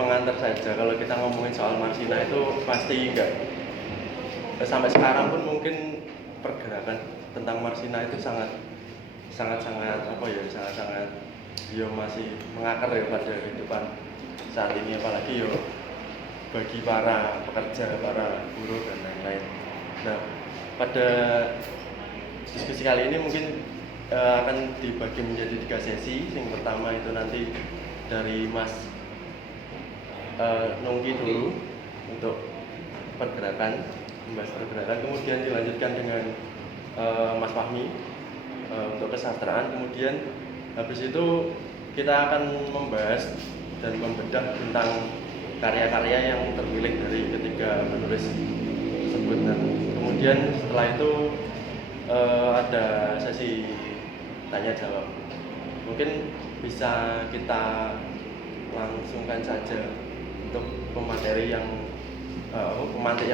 pengantar saja. Kalau kita ngomongin soal Marsina itu pasti enggak, sampai sekarang pun mungkin pergerakan tentang Marsina itu sangat apa ya, sangat yo masih mengakar ya pada kehidupan saat ini, apalagi yo bagi para pekerja, para buruh dan lain-lain. Nah, pada diskusi kali ini mungkin akan dibagi menjadi 3 sesi. Yang pertama itu nanti dari Mas Nongki dulu untuk pergerakan, membahas pergerakan, kemudian dilanjutkan dengan Mas Fahmi untuk kesejahteraan, kemudian habis itu kita akan membahas dan membedah tentang karya-karya yang terpilih dari ketiga penulis tersebut. Dan kemudian setelah itu ada sesi tanya jawab. Mungkin bisa kita langsungkan saja untuk pemateri yang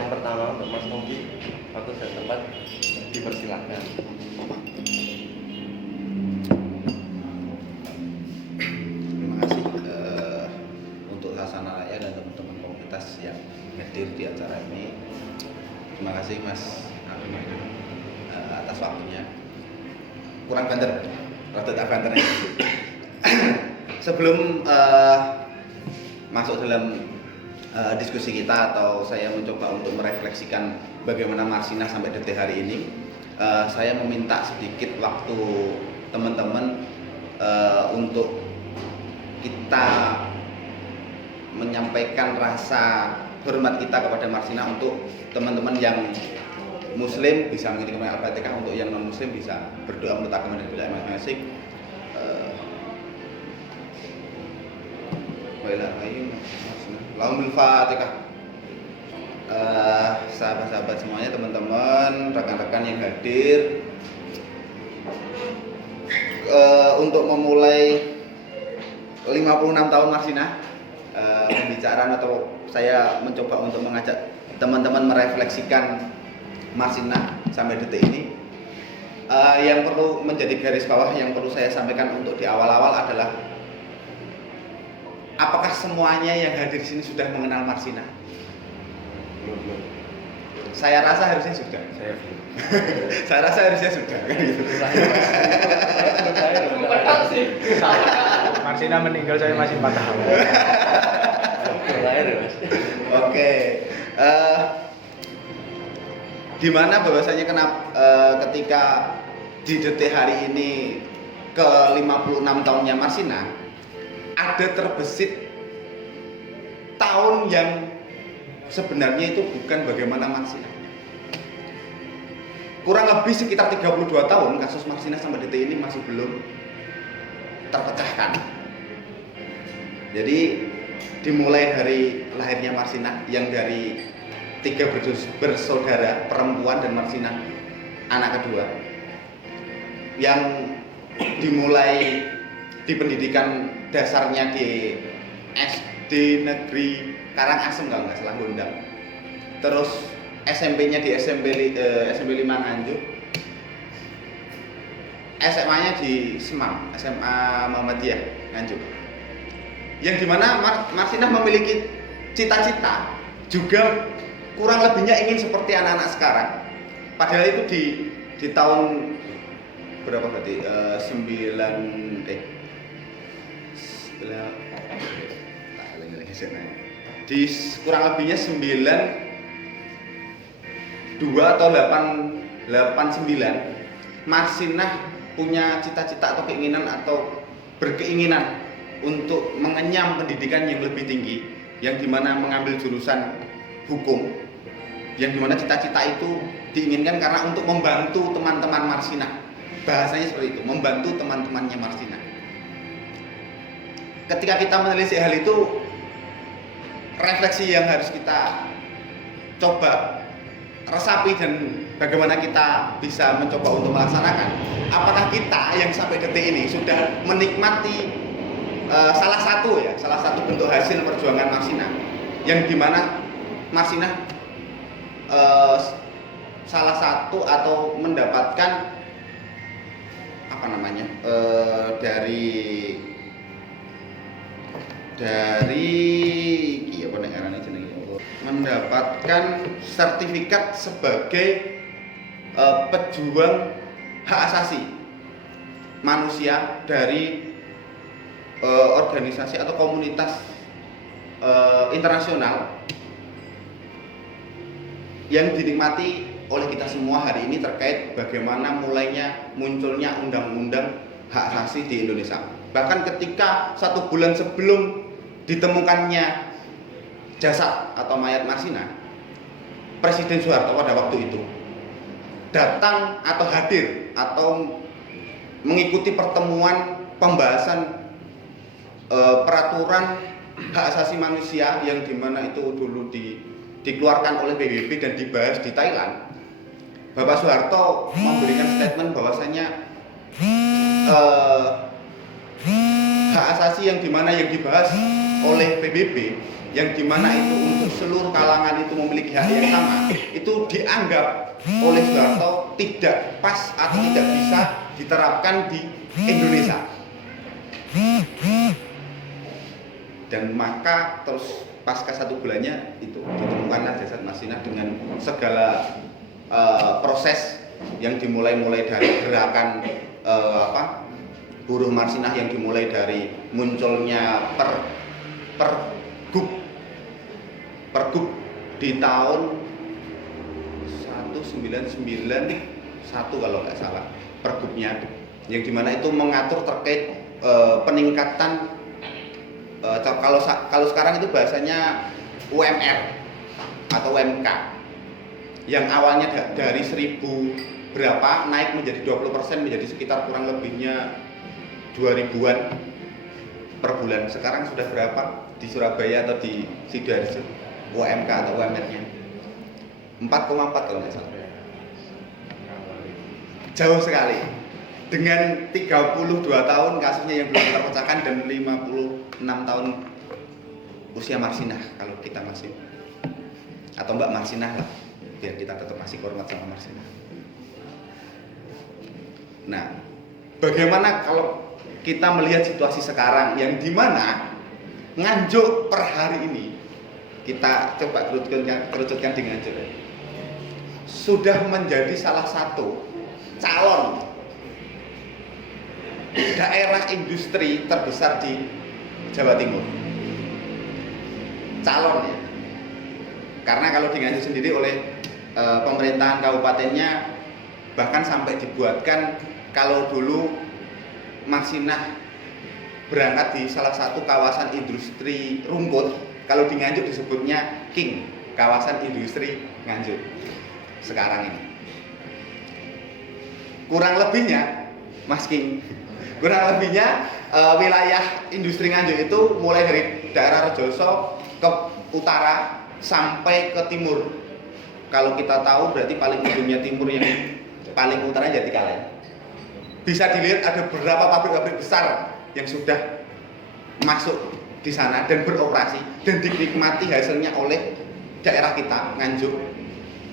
pertama untuk Mas Nongki. Waktu dan tempat dipersilakan. Terima kasih untuk Laksana Raya dan teman-teman komunitas yang hadir di acara ini. Terima kasih Mas Agung atas waktunya. Kurang banter, rada tak banternya. Sebelum masuk dalam diskusi kita atau saya mencoba untuk merefleksikan bagaimana Marsina sampai detik hari ini, saya meminta sedikit waktu teman-teman untuk kita menyampaikan rasa hormat kita kepada Marsina. Untuk teman-teman yang Muslim bisa mengirimkan Al-Fatihah, untuk yang non Muslim bisa berdoa menurut agama dan budaya masing-masing. Lahumul Fatihah. Sahabat-sahabat semuanya, teman-teman, rekan-rekan yang hadir, untuk memulai 56 tahun Marsina, pembicaraan atau saya mencoba untuk mengajak teman-teman merefleksikan Marsina sampai detik ini. Yang perlu menjadi garis bawah, yang perlu saya sampaikan untuk di awal-awal adalah, apakah semuanya yang hadir di sini sudah mengenal Marsina? Belum. Saya rasa harusnya sudah. Saya rasa harusnya sudah. Kan gitu. Marsina meninggal saya masih 4 tahun. Oke. Gimana bahwasanya ketika di detik hari ini ke 56 tahunnya Marsina, ada terbesit tahun yang sebenarnya itu bukan bagaimana Marsina. Kurang lebih sekitar 32 tahun kasus Marsina sampai detik ini masih belum terpecahkan. Jadi dimulai dari lahirnya Marsina yang dari 3 bersaudara perempuan dan Marsina anak kedua, yang dimulai di pendidikan dasarnya di SD Negeri Karangasem kalau nggak salah, Gondang. Terus SMP-nya di SMP 5 Nganjuk, SMA-nya di Semang, SMA Muhammadiyah Nganjuk. Yang dimana Marsina memiliki cita-cita juga kurang lebihnya ingin seperti anak-anak sekarang. Padahal itu di tahun berapa berarti? Di kurang lebihnya 92 atau 89, Marsina punya cita-cita atau keinginan atau berkeinginan untuk mengenyam pendidikan yang lebih tinggi, yang dimana mengambil jurusan hukum, yang dimana cita-cita itu diinginkan karena untuk membantu teman-teman Marsina. Bahasanya seperti itu, membantu teman-temannya Marsina. Ketika kita menelisik hal itu, refleksi yang harus kita coba resapi dan bagaimana kita bisa mencoba untuk melaksanakan. Apakah kita yang sampai detik ini sudah menikmati salah satu bentuk hasil perjuangan Marsina, yang dimana Marsina salah satu atau mendapatkan dari mendapatkan sertifikat sebagai pejuang hak asasi manusia dari organisasi atau komunitas internasional yang dinikmati oleh kita semua hari ini terkait bagaimana mulainya munculnya undang-undang hak asasi di Indonesia. Bahkan ketika 1 bulan sebelum ditemukannya jasad atau mayat Marsina, Presiden Soeharto pada waktu itu datang atau hadir atau mengikuti pertemuan pembahasan peraturan hak asasi manusia yang dimana itu dulu dikeluarkan oleh PBB dan dibahas di Thailand. Bapak Soeharto memberikan statement bahwasanya hak asasi yang dimana yang dibahas oleh PBB, yang dimana itu untuk seluruh kalangan itu memiliki hak yang sama, itu dianggap oleh Soeharto tidak pas atau tidak bisa diterapkan di Indonesia. Dan maka terus pasca 1 bulannya itu ditemukanlah jasad Marsina dengan segala proses yang dimulai dari gerakan buruh Marsinah, yang dimulai dari munculnya pergub di tahun 1991 kalau nggak salah, pergubnya yang dimana itu mengatur terkait peningkatan kalau sekarang itu bahasanya UMR atau UMK, yang awalnya dari 1000 berapa naik menjadi 20% menjadi sekitar kurang lebihnya 2000-an per bulan. Sekarang sudah berapa di Surabaya atau di Sidoarjo UMK atau UMR-nya? 4,4 kalau nggak salah. Jauh sekali. Dengan 32 tahun kasusnya yang belum terpecahkan dan 56 tahun usia Marsinah kalau kita masih, atau Mbak Marsinah lah, biar kita tetap masih hormat sama Marsinah. Nah, bagaimana kalau kita melihat situasi sekarang yang dimana Nganjuk per hari ini, kita coba kerucutkan di Nganjuk, sudah menjadi salah satu calon daerah industri terbesar di Jawa Timur. Calon ya. Karena kalau di Nganjuk sendiri oleh pemerintahan kabupatennya bahkan sampai dibuatkan, kalau dulu Marsinah berangkat di salah satu kawasan industri rumput, kalau di Nganjuk disebutnya King, kawasan industri Nganjuk sekarang ini. Kurang lebihnya, Mas King, kurang lebihnya wilayah industri Nganjuk itu mulai dari daerah Rejoso ke utara sampai ke timur. Kalau kita tahu berarti paling ujungnya timur yang paling utara Jatikalen. Bisa dilihat ada beberapa pabrik-pabrik besar yang sudah masuk di sana dan beroperasi dan dinikmati hasilnya oleh daerah kita Nganjuk.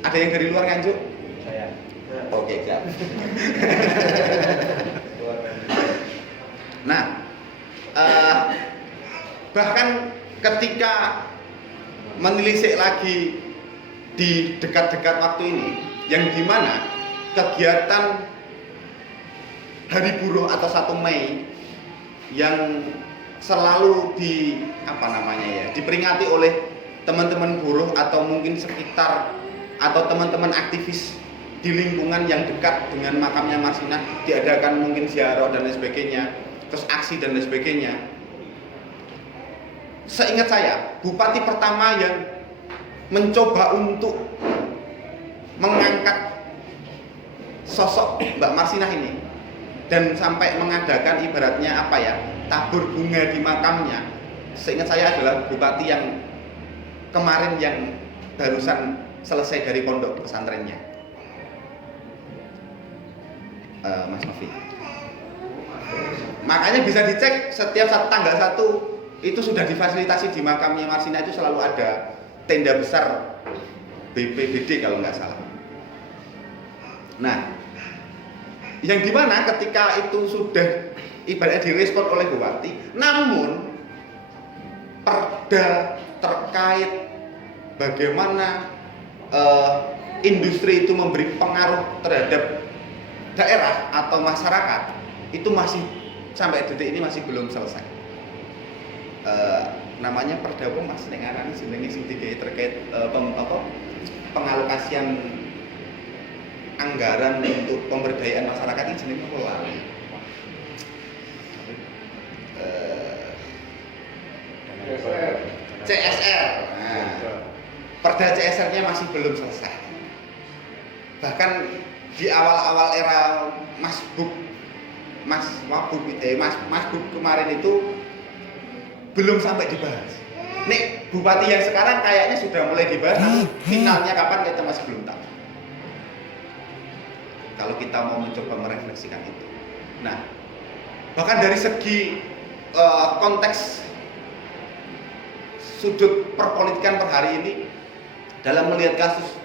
Ada yang dari luar Nganjuk? Saya. Oke, siap. Nah, bahkan ketika menelisik lagi di dekat-dekat waktu ini, yang dimana kegiatan Hari Buruh atau 1 Mei yang selalu diperingati oleh teman-teman buruh atau mungkin sekitar atau teman-teman aktivis di lingkungan yang dekat dengan makamnya Marsinah, diadakan mungkin ziarah dan lain sebagainya, terus aksi dan lain sebagainya. Seingat saya, bupati pertama yang mencoba untuk mengangkat sosok Mbak Marsinah ini dan sampai mengadakan ibaratnya tabur bunga di makamnya, seingat saya adalah bupati yang kemarin yang barusan selesai dari pondok pesantrennya, Mas Novi. Makanya bisa dicek setiap tanggal 1 itu sudah difasilitasi di makamnya Marsinah itu selalu ada tenda besar BPBD kalau nggak salah. Nah, yang dimana ketika itu sudah ibaratnya direspon oleh bupati, namun perda terkait bagaimana industri itu memberi pengaruh terhadap daerah atau masyarakat, itu masih sampai detik ini masih belum selesai. Namanya perda apa Mas ning arane jenenge sing digawe terkait pengalokasian anggaran untuk pemberdayaan masyarakat ini jenenge apa lali? CSR. Nah, perda CSR-nya masih belum selesai. Bahkan di awal-awal era Mas Buk kemarin itu belum sampai dibahas. Nih bupati yang sekarang kayaknya sudah mulai dibahas, tapi finalnya kapan kita masih belum tahu. Kalau kita mau mencoba merefleksikan itu. Nah, bahkan dari segi konteks sudut perpolitikan per hari ini, dalam melihat kasus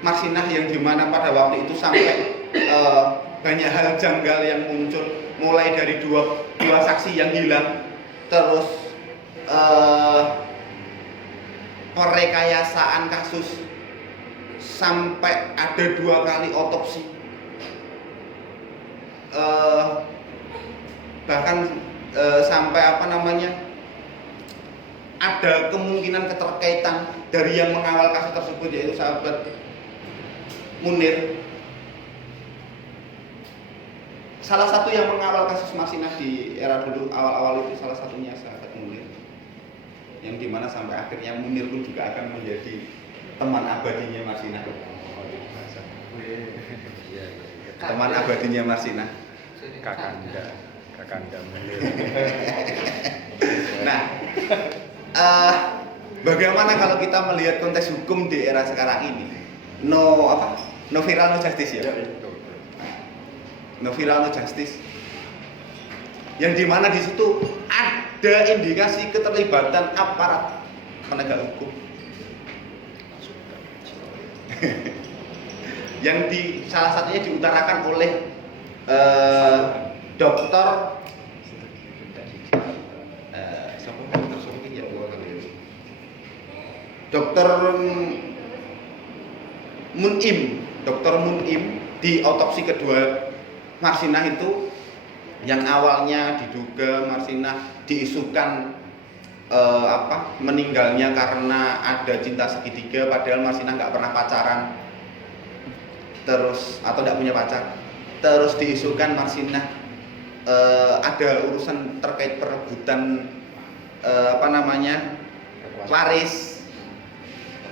Marsinah yang dimana pada waktu itu sampai banyak hal janggal yang muncul, mulai dari dua saksi yang hilang, terus perekayasaan kasus sampai ada 2 kali otopsi, bahkan sampai ada kemungkinan keterkaitan dari yang mengawal kasus tersebut, yaitu sahabat Munir. Salah satu yang mengawal kasus Marsinah di era dulu awal-awal itu salah satunya sahabat Munir, yang dimana sampai akhirnya Munir pun juga akan menjadi teman abadinya Marsinah. Teman abadinya Marsinah. Kakanda Munir. Nah, bagaimana kalau kita melihat konteks hukum di era sekarang ini? No viral no justice ya. No viral no justice. Yang dimana di situ ada indikasi keterlibatan aparat penegak hukum. Yang salah satunya diutarakan oleh dokter Dokter Munim di otopsi kedua Marsinah itu, yang awalnya diduga Marsinah diisukan meninggalnya karena ada cinta segitiga, padahal Marsinah nggak pernah pacaran, terus atau nggak punya pacar, terus diisukan Marsinah ada urusan terkait perebutan waris,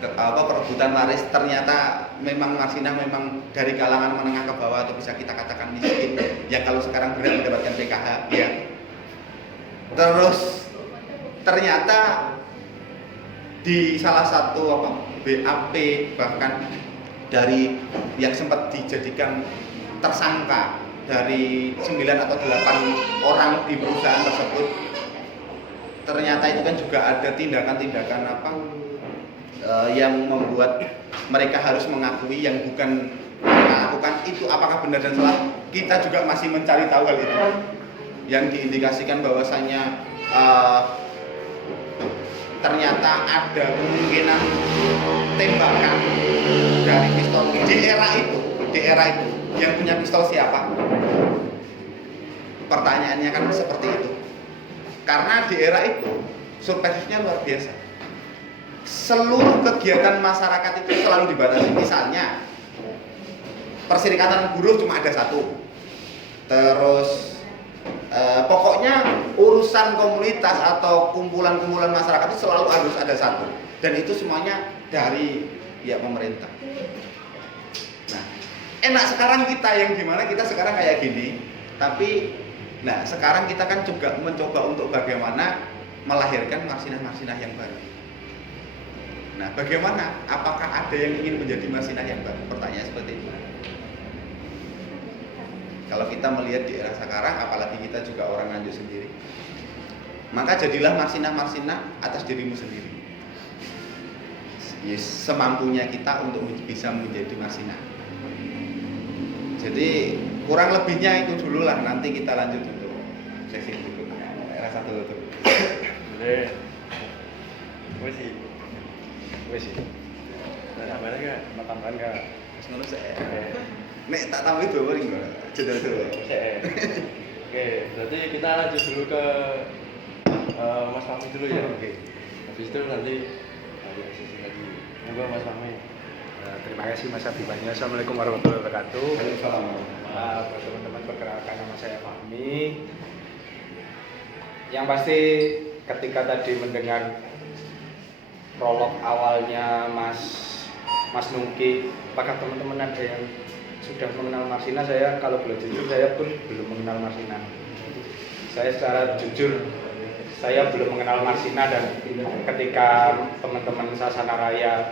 perebutan waris. Ternyata memang Marsinah memang dari kalangan menengah ke bawah, atau bisa kita katakan miskin, yang kalau sekarang benar mendapatkan PKH ya. Terus ternyata di salah satu BAP, bahkan dari yang sempat dijadikan tersangka dari 9 atau 8 orang di perusahaan tersebut, ternyata itu kan juga ada tindakan-tindakan yang membuat mereka harus mengakui yang bukan melakukan itu. Apakah benar dan salah, kita juga masih mencari tahu hal itu. Yang diindikasikan bahwasanya ternyata ada kemungkinan tembakan dari pistol. Di era itu yang punya pistol siapa? Pertanyaannya kan seperti itu. Karena di era itu surveillance-nya luar biasa. Seluruh kegiatan masyarakat itu selalu dibatasi. Misalnya perserikatan buruh cuma ada 1. Terus pokoknya urusan komunitas atau kumpulan-kumpulan masyarakat itu selalu harus ada 1. Dan itu semuanya dari pihak pemerintah. Nah, enak sekarang kita yang gimana, kita sekarang kayak gini. Tapi sekarang kita kan juga mencoba untuk bagaimana melahirkan Marsinah-Marsinah yang baru. Nah, bagaimana? Apakah ada yang ingin menjadi Marsinah yang baru? Pertanyaan seperti itu. Kalau kita melihat di era sekarang, apalagi kita juga orang Nganjuk sendiri, maka jadilah Marsinah-Marsinah atas dirimu sendiri. Semampunya kita untuk bisa menjadi Marsinah. Jadi kurang lebihnya itu dulu lah, nanti kita lanjut untuk sesi berikutnya. Rasa dulu tuh. Boleh. Wes sih. Tambahnya enggak? Mau tambahan nggak? Wis ngono sik. Nek tak tambahi dua ring kok. Jendel dulu. Oke, berarti kita lanjut dulu ke Mas Fahmi dulu ya. Oke. Habis itu nanti ada sesi lagi. Monggo Mas Fahmi. Terima kasih Mas Habibanya. Assalamualaikum warahmatullahi wabarakatuh. Waalaikumsalam. Buat teman-teman perkenalkan nama saya Fahmi. Yang pasti ketika tadi mendengar prolog awalnya Mas Nungki, apakah teman-teman ada yang sudah mengenal Marsina? Saya kalau boleh jujur, saya pun belum mengenal Marsina. Saya secara jujur, saya belum mengenal Marsina, dan ketika teman-teman Sasana Raya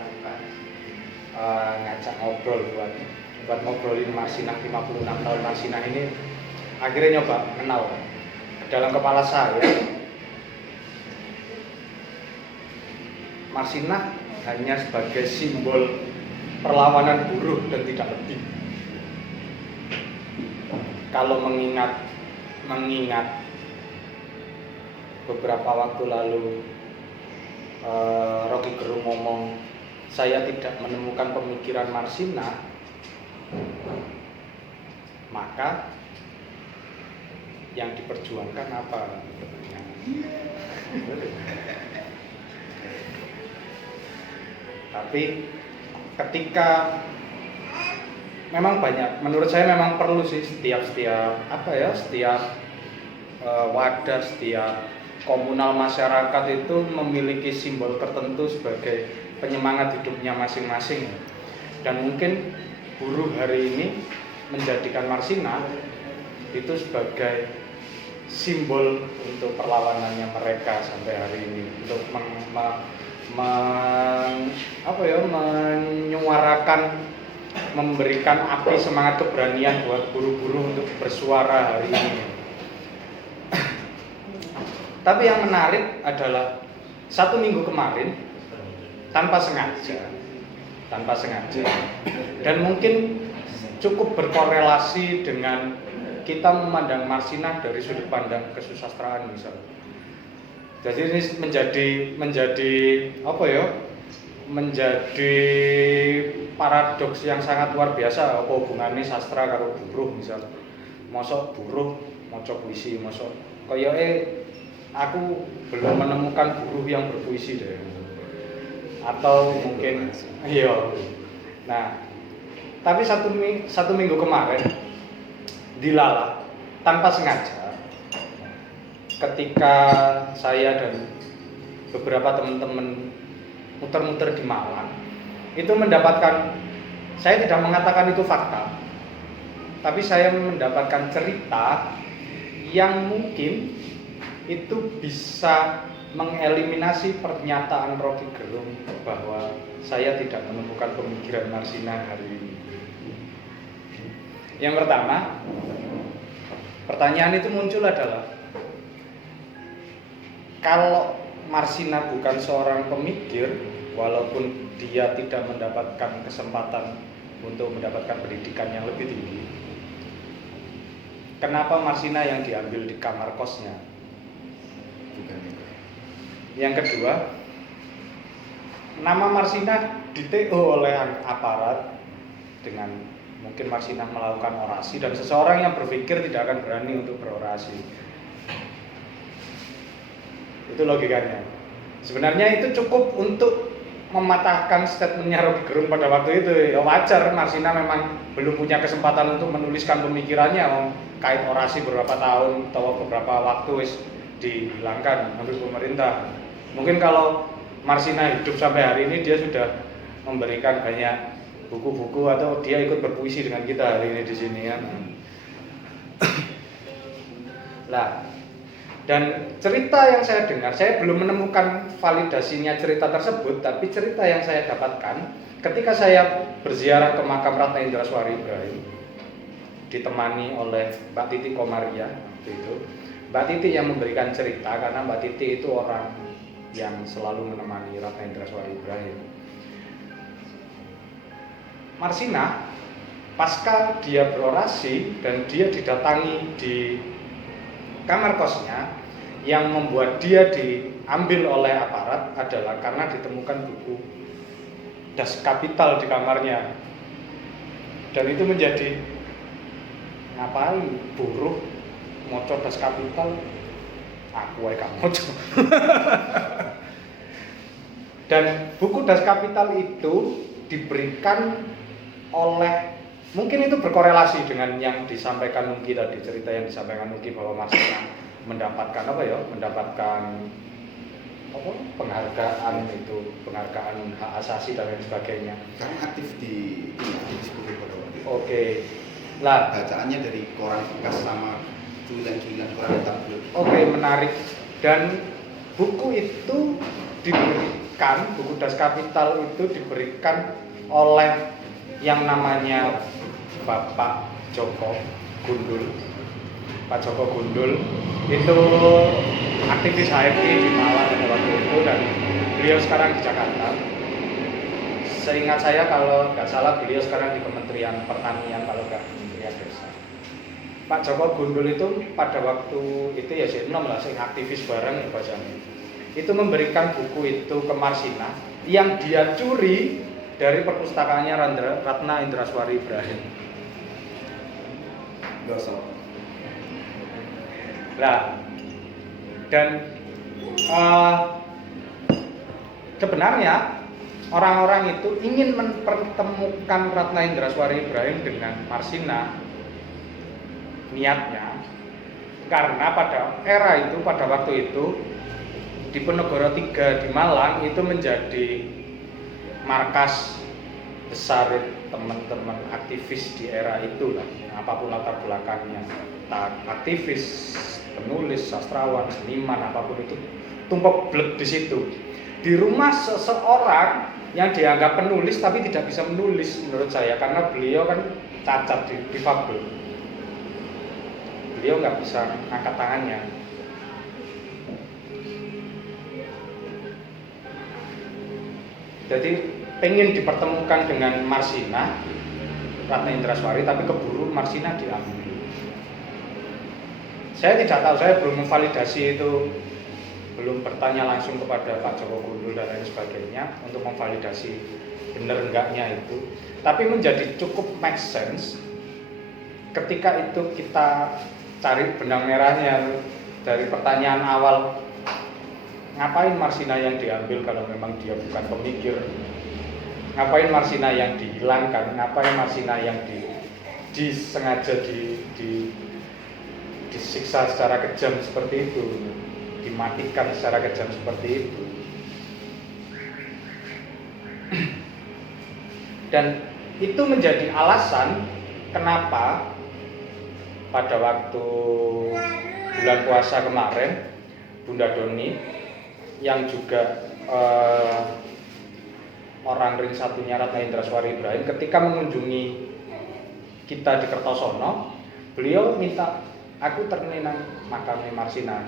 ngajak ngobrol buat ngobrolin Marsina 56 tahun Marsina ini, akhirnya nyoba kenal. Dalam kepala saya, Marsina hanya sebagai simbol perlawanan buruh dan tidak lebih. Kalau mengingat beberapa waktu lalu Rocky Gerung ngomong, saya tidak menemukan pemikiran Marsina, maka yang diperjuangkan apa? Tapi ketika memang banyak, menurut saya memang perlu sih setiap wadah, setiap komunal masyarakat itu memiliki simbol tertentu sebagai penyemangat hidupnya masing-masing. Dan mungkin buruh hari ini menjadikan Marsina itu sebagai simbol untuk perlawanannya mereka sampai hari ini, untuk menyuarakan, memberikan api semangat keberanian buat buruh-buruh untuk bersuara hari ini. Tapi yang menarik adalah 1 minggu kemarin tanpa sengaja dan mungkin cukup berkorelasi dengan kita memandang Marsina dari sudut pandang kesusastraan misalnya. Jadi ini menjadi paradoks yang sangat luar biasa. Apa hubungannya sastra karo buruh misalnya? Mosok buruh maca puisi, mosok koyoke aku belum menemukan buruh yang berpuisi deh. Atau mungkin iya. Nah, tapi satu minggu kemarin dilalah tanpa sengaja, ketika saya dan beberapa teman-teman muter-muter di Malang, itu mendapatkan, saya tidak mengatakan itu fakta, tapi saya mendapatkan cerita yang mungkin itu bisa mengeliminasi pernyataan Rocky Gerung bahwa saya tidak menemukan pemikiran Marsina hari ini. Yang pertama, pertanyaan itu muncul adalah, kalau Marsina bukan seorang pemikir, walaupun dia tidak mendapatkan kesempatan untuk mendapatkan pendidikan yang lebih tinggi, kenapa Marsina yang diambil di kamar kosnya? Yang kedua, nama Marsina di-TO oleh aparat dengan mungkin Marsina melakukan orasi, dan seseorang yang berpikir tidak akan berani untuk berorasi. Itu logikanya. Sebenarnya itu cukup untuk mematahkan statementnya Rocky Gerung pada waktu itu. Ya wajar, Marsina memang belum punya kesempatan untuk menuliskan pemikirannya. Kait orasi beberapa tahun atau beberapa waktu wis dihilangkan oleh pemerintah. Mungkin kalau Marsina hidup sampai hari ini, dia sudah memberikan banyak buku-buku atau dia ikut berpuisi dengan kita hari ini di sini ya. Lah, dan cerita yang saya dengar, saya belum menemukan validasinya cerita tersebut, tapi cerita yang saya dapatkan ketika saya berziarah ke makam Ratna Indraswari Ibrahim, ditemani oleh Mbak Titi Komaria waktu itu. Mbak Titi yang memberikan cerita, karena Mbak Titi itu orang yang selalu menemani Ratna Indraswari Ibrahim. Marsina, pasca dia berorasi dan dia didatangi di kamar kosnya, yang membuat dia diambil oleh aparat adalah karena ditemukan buku das kapital di kamarnya. Dan itu menjadi ngapain buruh moco das kapital, aku ae gak moco. Dan buku das kapital itu diberikan oleh, mungkin itu berkorelasi dengan yang disampaikan Nungki tadi, cerita yang disampaikan Nungki bahwa Marsina mendapatkan penghargaan itu, penghargaan hak asasi dan lain sebagainya. Sekarang aktif di buku pada waktu itu. Oke. Lah, Bacaannya dari koran bekas sama cuilan-cuilan koran tabloid. oke, menarik. Dan buku itu diberikan, buku Das Kapital itu diberikan oleh yang namanya Bapak Joko Gundul. Pak Joko Gundul itu aktivis HMI di Malang pada waktu itu, dan beliau sekarang di Jakarta. Seingat saya kalau nggak salah beliau sekarang di Kementerian Pertanian, kalau nggak Kementerian Desa. Pak Joko Gundul itu pada waktu itu ya nom lah, sing aktivis bareng bahasanya. Itu memberikan buku itu ke Marsina yang dia curi dari perpustakaannya Ratna Indraswari Ibrahim. Gosok. Nah, dan sebenarnya orang-orang itu ingin mempertemukan Ratna Indraswari Ibrahim dengan Marsina, niatnya, karena pada era itu, pada waktu itu di Penegoro 3 di Malang itu menjadi markas besar teman-teman aktivis di era itu lah, apapun latar belakangnya, aktivis, penulis, sastrawan, seniman, apapun itu tumpuk blek di situ. Di rumah seseorang yang dianggap penulis tapi tidak bisa menulis menurut saya, karena beliau kan cacat, difabel. Beliau nggak bisa angkat tangannya. Jadi pengen dipertemukan dengan Marsina, Ratna Indraswari, tapi keburu Marsina diambil. Saya tidak tahu, saya belum memvalidasi itu, belum bertanya langsung kepada Pak Joko Gundul dan lain sebagainya untuk memvalidasi benar enggaknya itu. Tapi menjadi cukup make sense ketika itu kita cari benang merahnya dari pertanyaan awal, ngapain Marsina yang diambil kalau memang dia bukan pemikir? Ngapain Marsina yang dihilangkan? Ngapain Marsina yang disengaja disiksa secara kejam seperti itu, dimatikan secara kejam seperti itu? Dan itu menjadi alasan kenapa pada waktu bulan puasa kemarin Bunda Doni yang juga orang ring satunya Ratna Indraswari Ibrahim, ketika mengunjungi kita di Kertosono, beliau minta aku terni nang makamnya Marsina.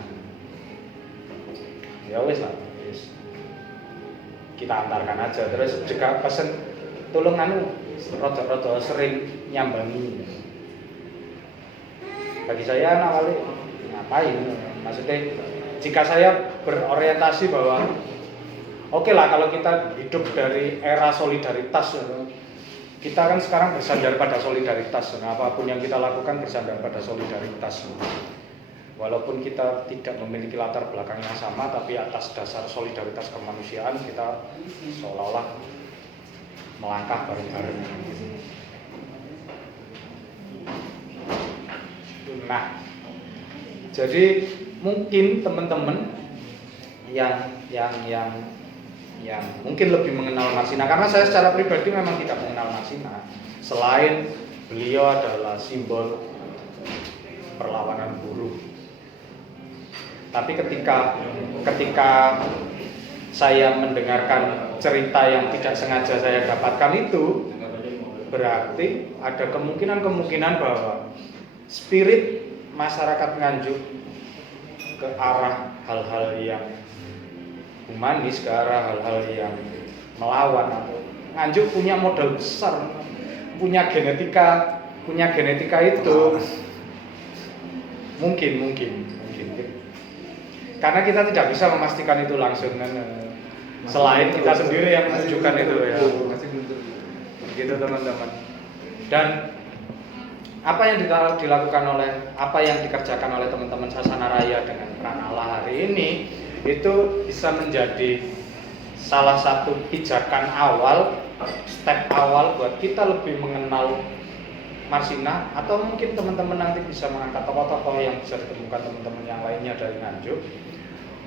Ya wes lah, wes. Kita antarkan aja. Terus juga pesen tolong rodo-rodo sering nyambangi. Bagi saya awalnya ngapain? Maksudnya jika saya berorientasi bahwa oke lah, kalau kita hidup dari era solidaritas, kita kan sekarang bersandar pada solidaritas. Apapun yang kita lakukan bersandar pada solidaritas. Walaupun kita tidak memiliki latar belakang yang sama, tapi atas dasar solidaritas kemanusiaan kita seolah-olah melangkah bareng-bareng. Nah, jadi mungkin teman-teman yang mungkin lebih mengenal Marsina, karena saya secara pribadi memang tidak mengenal Marsina, selain beliau adalah simbol perlawanan buruh. Tapi ketika saya mendengarkan cerita yang tidak sengaja saya dapatkan itu, berarti ada kemungkinan bahwa spirit masyarakat Nganjuk ke arah hal-hal yang humanis, ke arah hal-hal yang melawan. Atau Nganjuk punya modal besar, punya genetika itu mungkin karena kita tidak bisa memastikan itu langsung kan. Selain kita sendiri yang menunjukkan itu ya. Masih belum tentu. Gitu teman-teman. Dan apa yang dilakukan oleh, apa yang dikerjakan oleh teman-teman Sasana Raya dengan Pranala hari ini itu bisa menjadi salah satu pijakan awal, step awal buat kita lebih mengenal Marsina, atau mungkin teman-teman nanti bisa mengangkat tokoh-tokoh yang bisa ditemukan teman-teman yang lainnya dari Nganjuk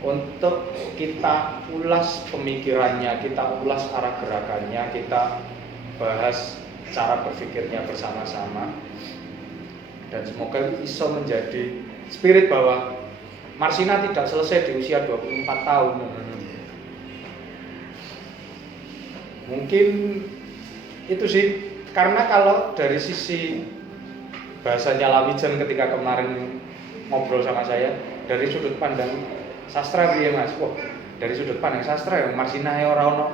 untuk kita ulas pemikirannya, kita ulas arah gerakannya, kita bahas cara berpikirnya bersama-sama, dan semoga bisa menjadi spirit bahwa Marsina tidak selesai di usia 24 tahun. Mungkin itu sih, karena kalau dari sisi bahasanya Lawijan ketika kemarin ngobrol sama saya, dari sudut pandang sastra piye Mas? Wah, dari sudut pandang sastra ya Marsina ya ora ono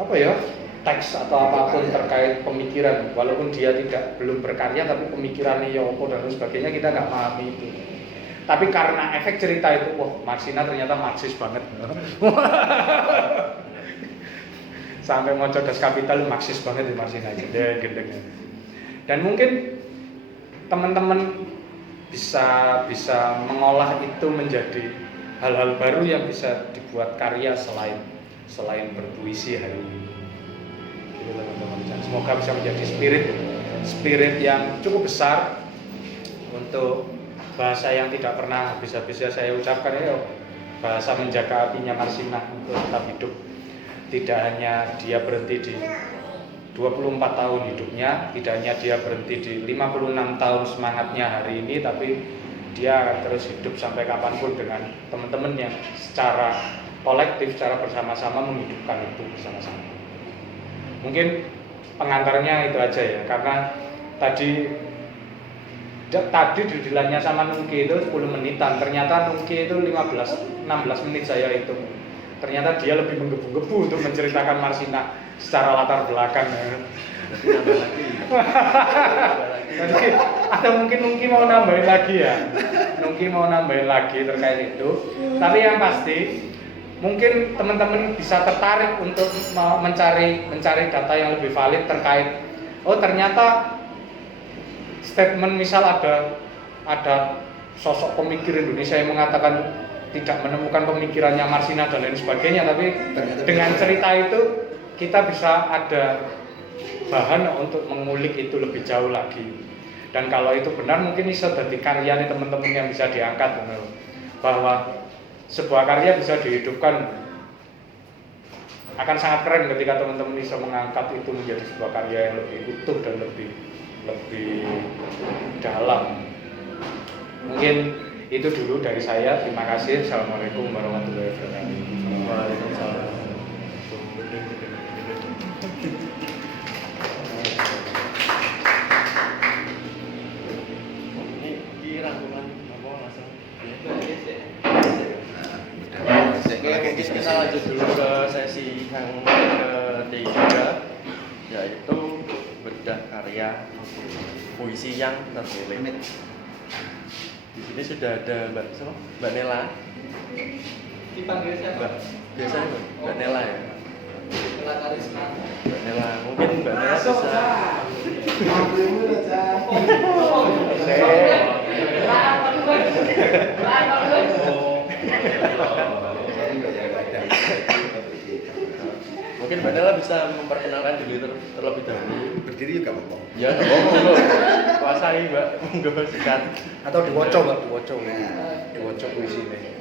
apa ya? Teks atau apapun terkait pemikiran, walaupun dia belum berkarya tapi pemikirannya ya apa dan sebagainya kita nggak pahami itu. Tapi karena efek cerita itu, wah Marsina ternyata Marxis banget. Sampai mau Das Kapital Marxis banget di Marsina gendengnya. Dan mungkin teman-teman bisa mengolah itu menjadi hal-hal baru yang bisa dibuat karya selain berpuisi hari ini. Gitu teman-teman. Dan semoga bisa menjadi spirit yang cukup besar untuk bahasa yang tidak pernah habis-habisnya saya ucapkan ya, bahasa menjaga apinya Marsina untuk tetap hidup. Tidak hanya dia berhenti di 24 tahun hidupnya, tidak hanya dia berhenti di 56 tahun semangatnya hari ini, tapi dia akan terus hidup sampai kapanpun dengan teman-teman yang secara kolektif, secara bersama-sama menghidupkan itu bersama-sama. Mungkin pengantarnya itu aja ya, karena tadi didilannya sama Nungki itu 10 menitan, ternyata Nungki itu 16 menit saya hitung. Ternyata dia lebih menggebu-gebu untuk menceritakan Marsina secara latar belakang ya. Atau mungkin Nungki mau nambahin lagi ya. Nungki mau nambahin lagi terkait itu. Tapi yang pasti mungkin teman-teman bisa tertarik untuk mencari data yang lebih valid terkait ternyata statement misal ada sosok pemikir Indonesia yang mengatakan tidak menemukan pemikirannya Marsina dan lain sebagainya, tapi dengan cerita itu kita bisa ada bahan untuk mengulik itu lebih jauh lagi. Dan kalau itu benar mungkin bisa jadi karya nih teman-teman yang bisa diangkat, bahwa sebuah karya bisa dihidupkan. Akan sangat keren ketika teman-teman bisa mengangkat itu menjadi sebuah karya yang lebih utuh dan lebih dalam. Mungkin itu dulu dari saya. Terima kasih. Assalamualaikum warahmatullahi wabarakatuh. Waalaikumsalam. Ini rangkuman apa langsung? Mungkin kita lanjut dulu ke sesi yang ketiga, yaitu bedah karya puisi yang terpilih. Di sini sudah ada Mbak Nela. Dipanggil siapa? Biasanya Mbak Nela ya. Nela Karisma. Mbak Nela, mungkin Mbak Nela bisa. Mungkin Mbak Nela bisa memperkenalkan diri terlebih dahulu. Berdiri juga apa? Ya, nggak apa-apa. Kuasai Mbak, monggo sikat. Atau diwoco Mbak, diwoco puisi ini.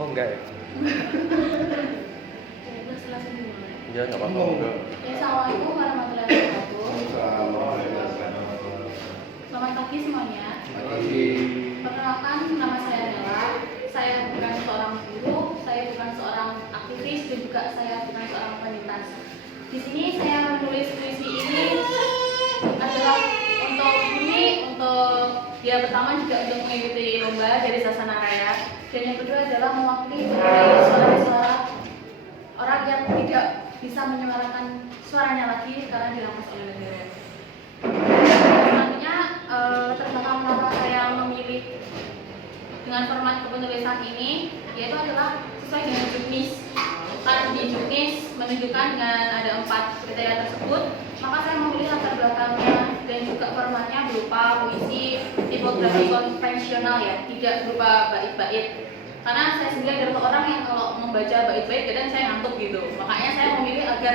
Oh enggak ya? Ya, nggak apa-apa. Monggo. Assalamualaikum warahmatullahi wabarakatuh. Selamat pagi semuanya. Perkenalkan, nama saya Nela. Saya bukan seorang guru, saya bukan seorang aktivis, dan juga saya bukan seorang penyintas. Di sini saya menulis puisi ini adalah untuk ya pertama juga untuk mengikuti lomba dari Sasana Raya, dan yang kedua adalah mewakili suara-suara orang yang tidak bisa menyuarakan suaranya lagi karena dirampas oleh negara. Selanjutnya terbelakang kenapa saya memilih dengan format kepenulisan ini, yaitu adalah sesuai dengan juknis. Kan di juknis menunjukkan dengan ada 4 kriteria tersebut, maka saya memilih latar belakangnya dan juga formatnya berupa puisi tipografi konvensional ya, tidak berupa bait-bait. Karena saya sendiri adalah orang yang kalau membaca bait-bait kadang saya ngantuk gitu, makanya saya memilih agar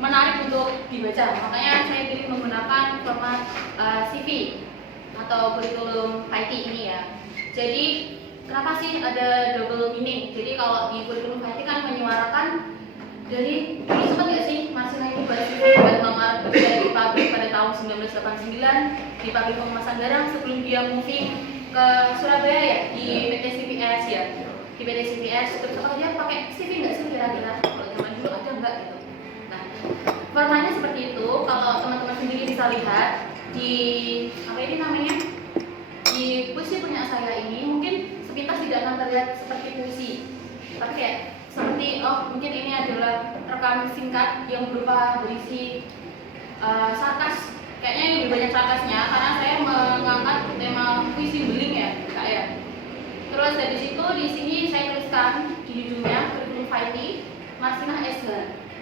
menarik untuk dibaca, makanya saya pilih menggunakan format CV atau kurikulum IT ini ya. Jadi kenapa sih ada double meaning? Jadi kalau di kurikulum IT kan menyuarakan dari dulu sempat nggak sih Marsina ini buat CV buat melamar kerja di pabrik pada tahun 1989 di pabrik pengemasan barang sebelum dia moving ke Surabaya ya, di PT CVS ya, di PT CVS. Terus kalau dia pakai CV nggak sih kira-kira? Kalau zaman dulu ada nggak gitu? Nah, formatnya seperti itu. Kalau teman-teman sendiri bisa lihat di apa ini namanya, di puisi punya saya ini mungkin sepintas tidak akan terlihat seperti puisi, tapi kayak seperti mungkin ini adalah rekaman singkat yang berupa berisi sarkas. Kayaknya ini lebih banyak sarkasnya karena saya mengangkat tema puisi beling ya kak ya. Terus dari situ di sini saya tuliskan di judulnya kurikulum IT Marsinah SH.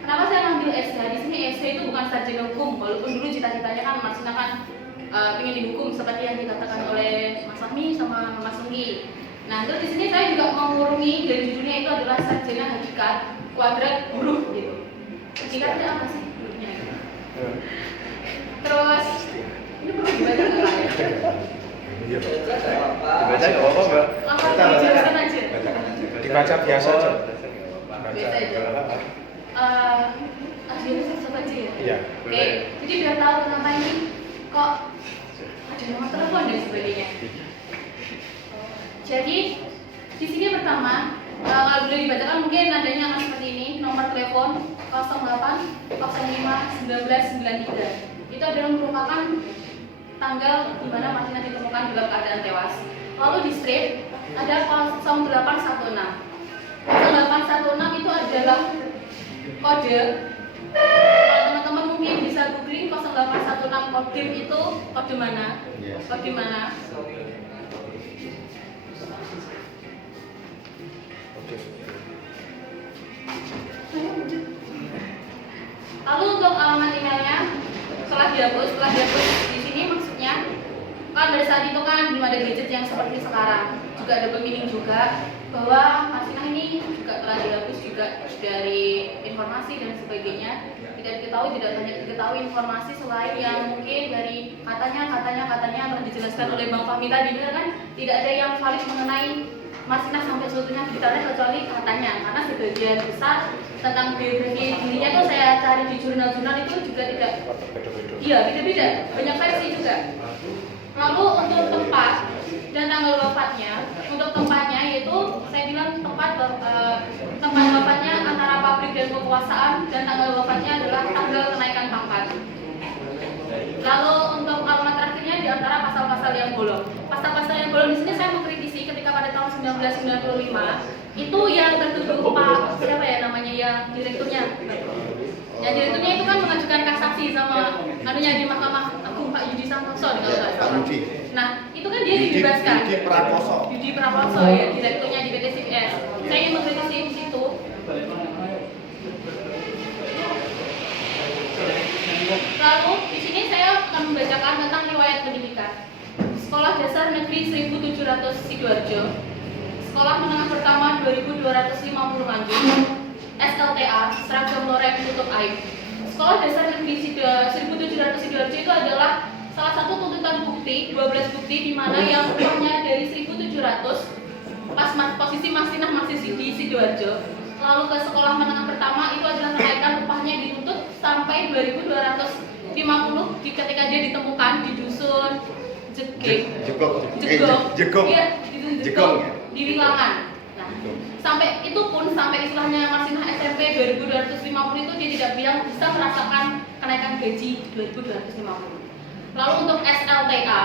Kenapa saya ngambil SH? Di sini SH itu bukan sarjana hukum, walaupun dulu cita-citanya kan Marsinah kan ingin dihukum seperti yang dikatakan oleh Mas Fahmi sama Mas Sunggi. Nah, terus di sini saya juga mengurungi dan judulnya itu adalah sarjana hakikat kuadrat huruf gitu. Hakikat itu apa sih hurufnya? Terus ini perlu dibaca nggak ya? Dibaca nggak apa-apa mbak. Langsung dijelaskan aja. Dibaca biasa aja. Biasa aja. Akhirnya saya aja ya. Iya. Oke, jadi biar tahu kenapa ini kok ada nomor telepon dan sebagainya. Jadi di sini pertama kalau boleh dibacakan mungkin nadanya akan seperti ini, nomor telepon 08 05 1993. Itu adalah merupakan tanggal di mana Marsinah ditemukan dalam keadaan tewas. Lalu di strip ada 0816. 0816 itu adalah kode. Kalau teman-teman mungkin bisa googling 0816 kodim itu kode mana? Kode mana? Lalu untuk alamat emailnya setelah dihapus di sini maksudnya kan dari saat itu kan belum ada gadget yang seperti sekarang, juga ada meaning juga bahwa Marsinah ini juga telah dihapus juga dari informasi dan sebagainya. Tidak banyak diketahui informasi selain yang mungkin dari katanya telah dijelaskan oleh Bang Fahmi tadi, benar kan? Tidak ada yang valid mengenai Marsinah sampai seutuhnya detailnya kecuali katanya, karena sebagian besar tentang biografi dirinya tuh saya cari di jurnal-jurnal itu juga tidak, iya beda-beda, banyak versi juga. Lalu untuk tempat dan tanggal wafatnya, untuk tempatnya yaitu saya bilang tempat wafatnya antara pabrik dan kekuasaan, dan tanggal wafatnya adalah tanggal kenaikan pangkat. Lalu untuk alamat terakhirnya di antara pasal-pasal yang bolong. Pasal-pasal yang bolong di sini saya mengkritisi ketika pada tahun 1995 itu yang tertuduh Pak siapa ya namanya yang direkturnya. Yang direkturnya itu kan mengajukan kasasi sama anunya di Mahkamah Agung Pak Yudi Santoso kalau nggak salah. Nah, itu kan dia dibebaskan. Yudi Prakoso ya, direkturnya di PT CVS. Saya ingin mengkritisi di situ. Lalu di sini saya akan membacakan tentang riwayat pendidikan. Sekolah Dasar Negeri 1700 Sidoarjo, Sekolah Menengah Pertama 2250 Nganjuk, SLTA Seragam Loreng Tutup Aib. Sekolah Dasar Negeri 1700 Sidoarjo itu adalah salah satu tuntutan bukti, 12 bukti di mana yang upahnya dari 1700 pas posisi Marsinah masih di Sidoarjo. Lalu ke sekolah menengah pertama itu adalah kenaikan upahnya dituntut sampai 2250 ketika dia ditemukan di dusun Jegong, iya, di dusun Jegong di Wilangan. Nah, sampai istilahnya Marsinah SMP 2250 itu dia tidak bilang bisa merasakan kenaikan gaji 2250. Lalu untuk SLTA,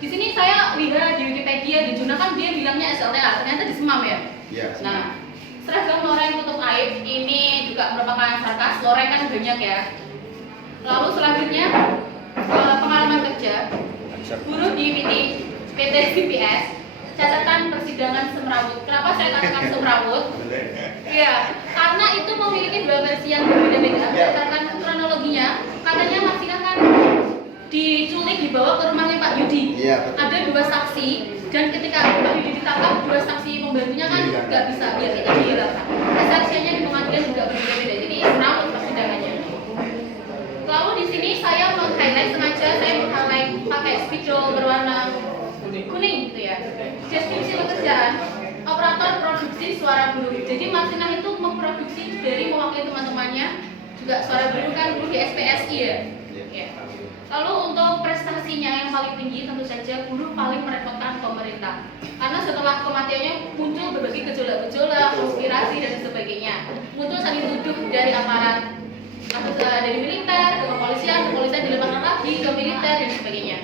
di sini saya lihat di Wikipedia di jurnal kan dia bilangnya SLTA, ternyata di Semam ya. Yes. Nah, seragam loreng tutup aib ini juga merupakan sarkas, loreng kan banyak ya. Lalu selanjutnya pengalaman kerja buruh di PT CVS catatan persidangan semrawut. Kenapa saya katakan semrawut? Ya, karena itu memiliki dua versi yang berbeda-beda. Berdasarkan kronologinya, katanya Marsina kan diculik dibawa ke rumahnya Pak Yudi. Iya, betul. Ada dua saksi dan ketika Pak Yudi ditangkap, dua saksi pembantunya kan nggak bisa biar kita dihilangkan. Kesaksiannya di pengadilan juga berbeda-beda. Jadi semrawut persidangannya. Lalu di sini saya meng-highlight sengaja saya meng-highlight pakai spidol berwarna kuning gitu ya. Deskripsi pekerjaan operator produksi suara burung. Jadi Marsina itu memproduksi dari mewakili teman-temannya juga suara burung kan dulu di SPSI ya. Ya. Lalu untuk prestasinya yang paling tinggi tentu saja buruh paling merepotkan pemerintah. Karena setelah kematiannya muncul berbagai gejolak-gejolak, konspirasi dan sebagainya. Muncul saling tuduh dari aparat dari militer ke kepolisian dilemparkan lagi ke militer dan sebagainya.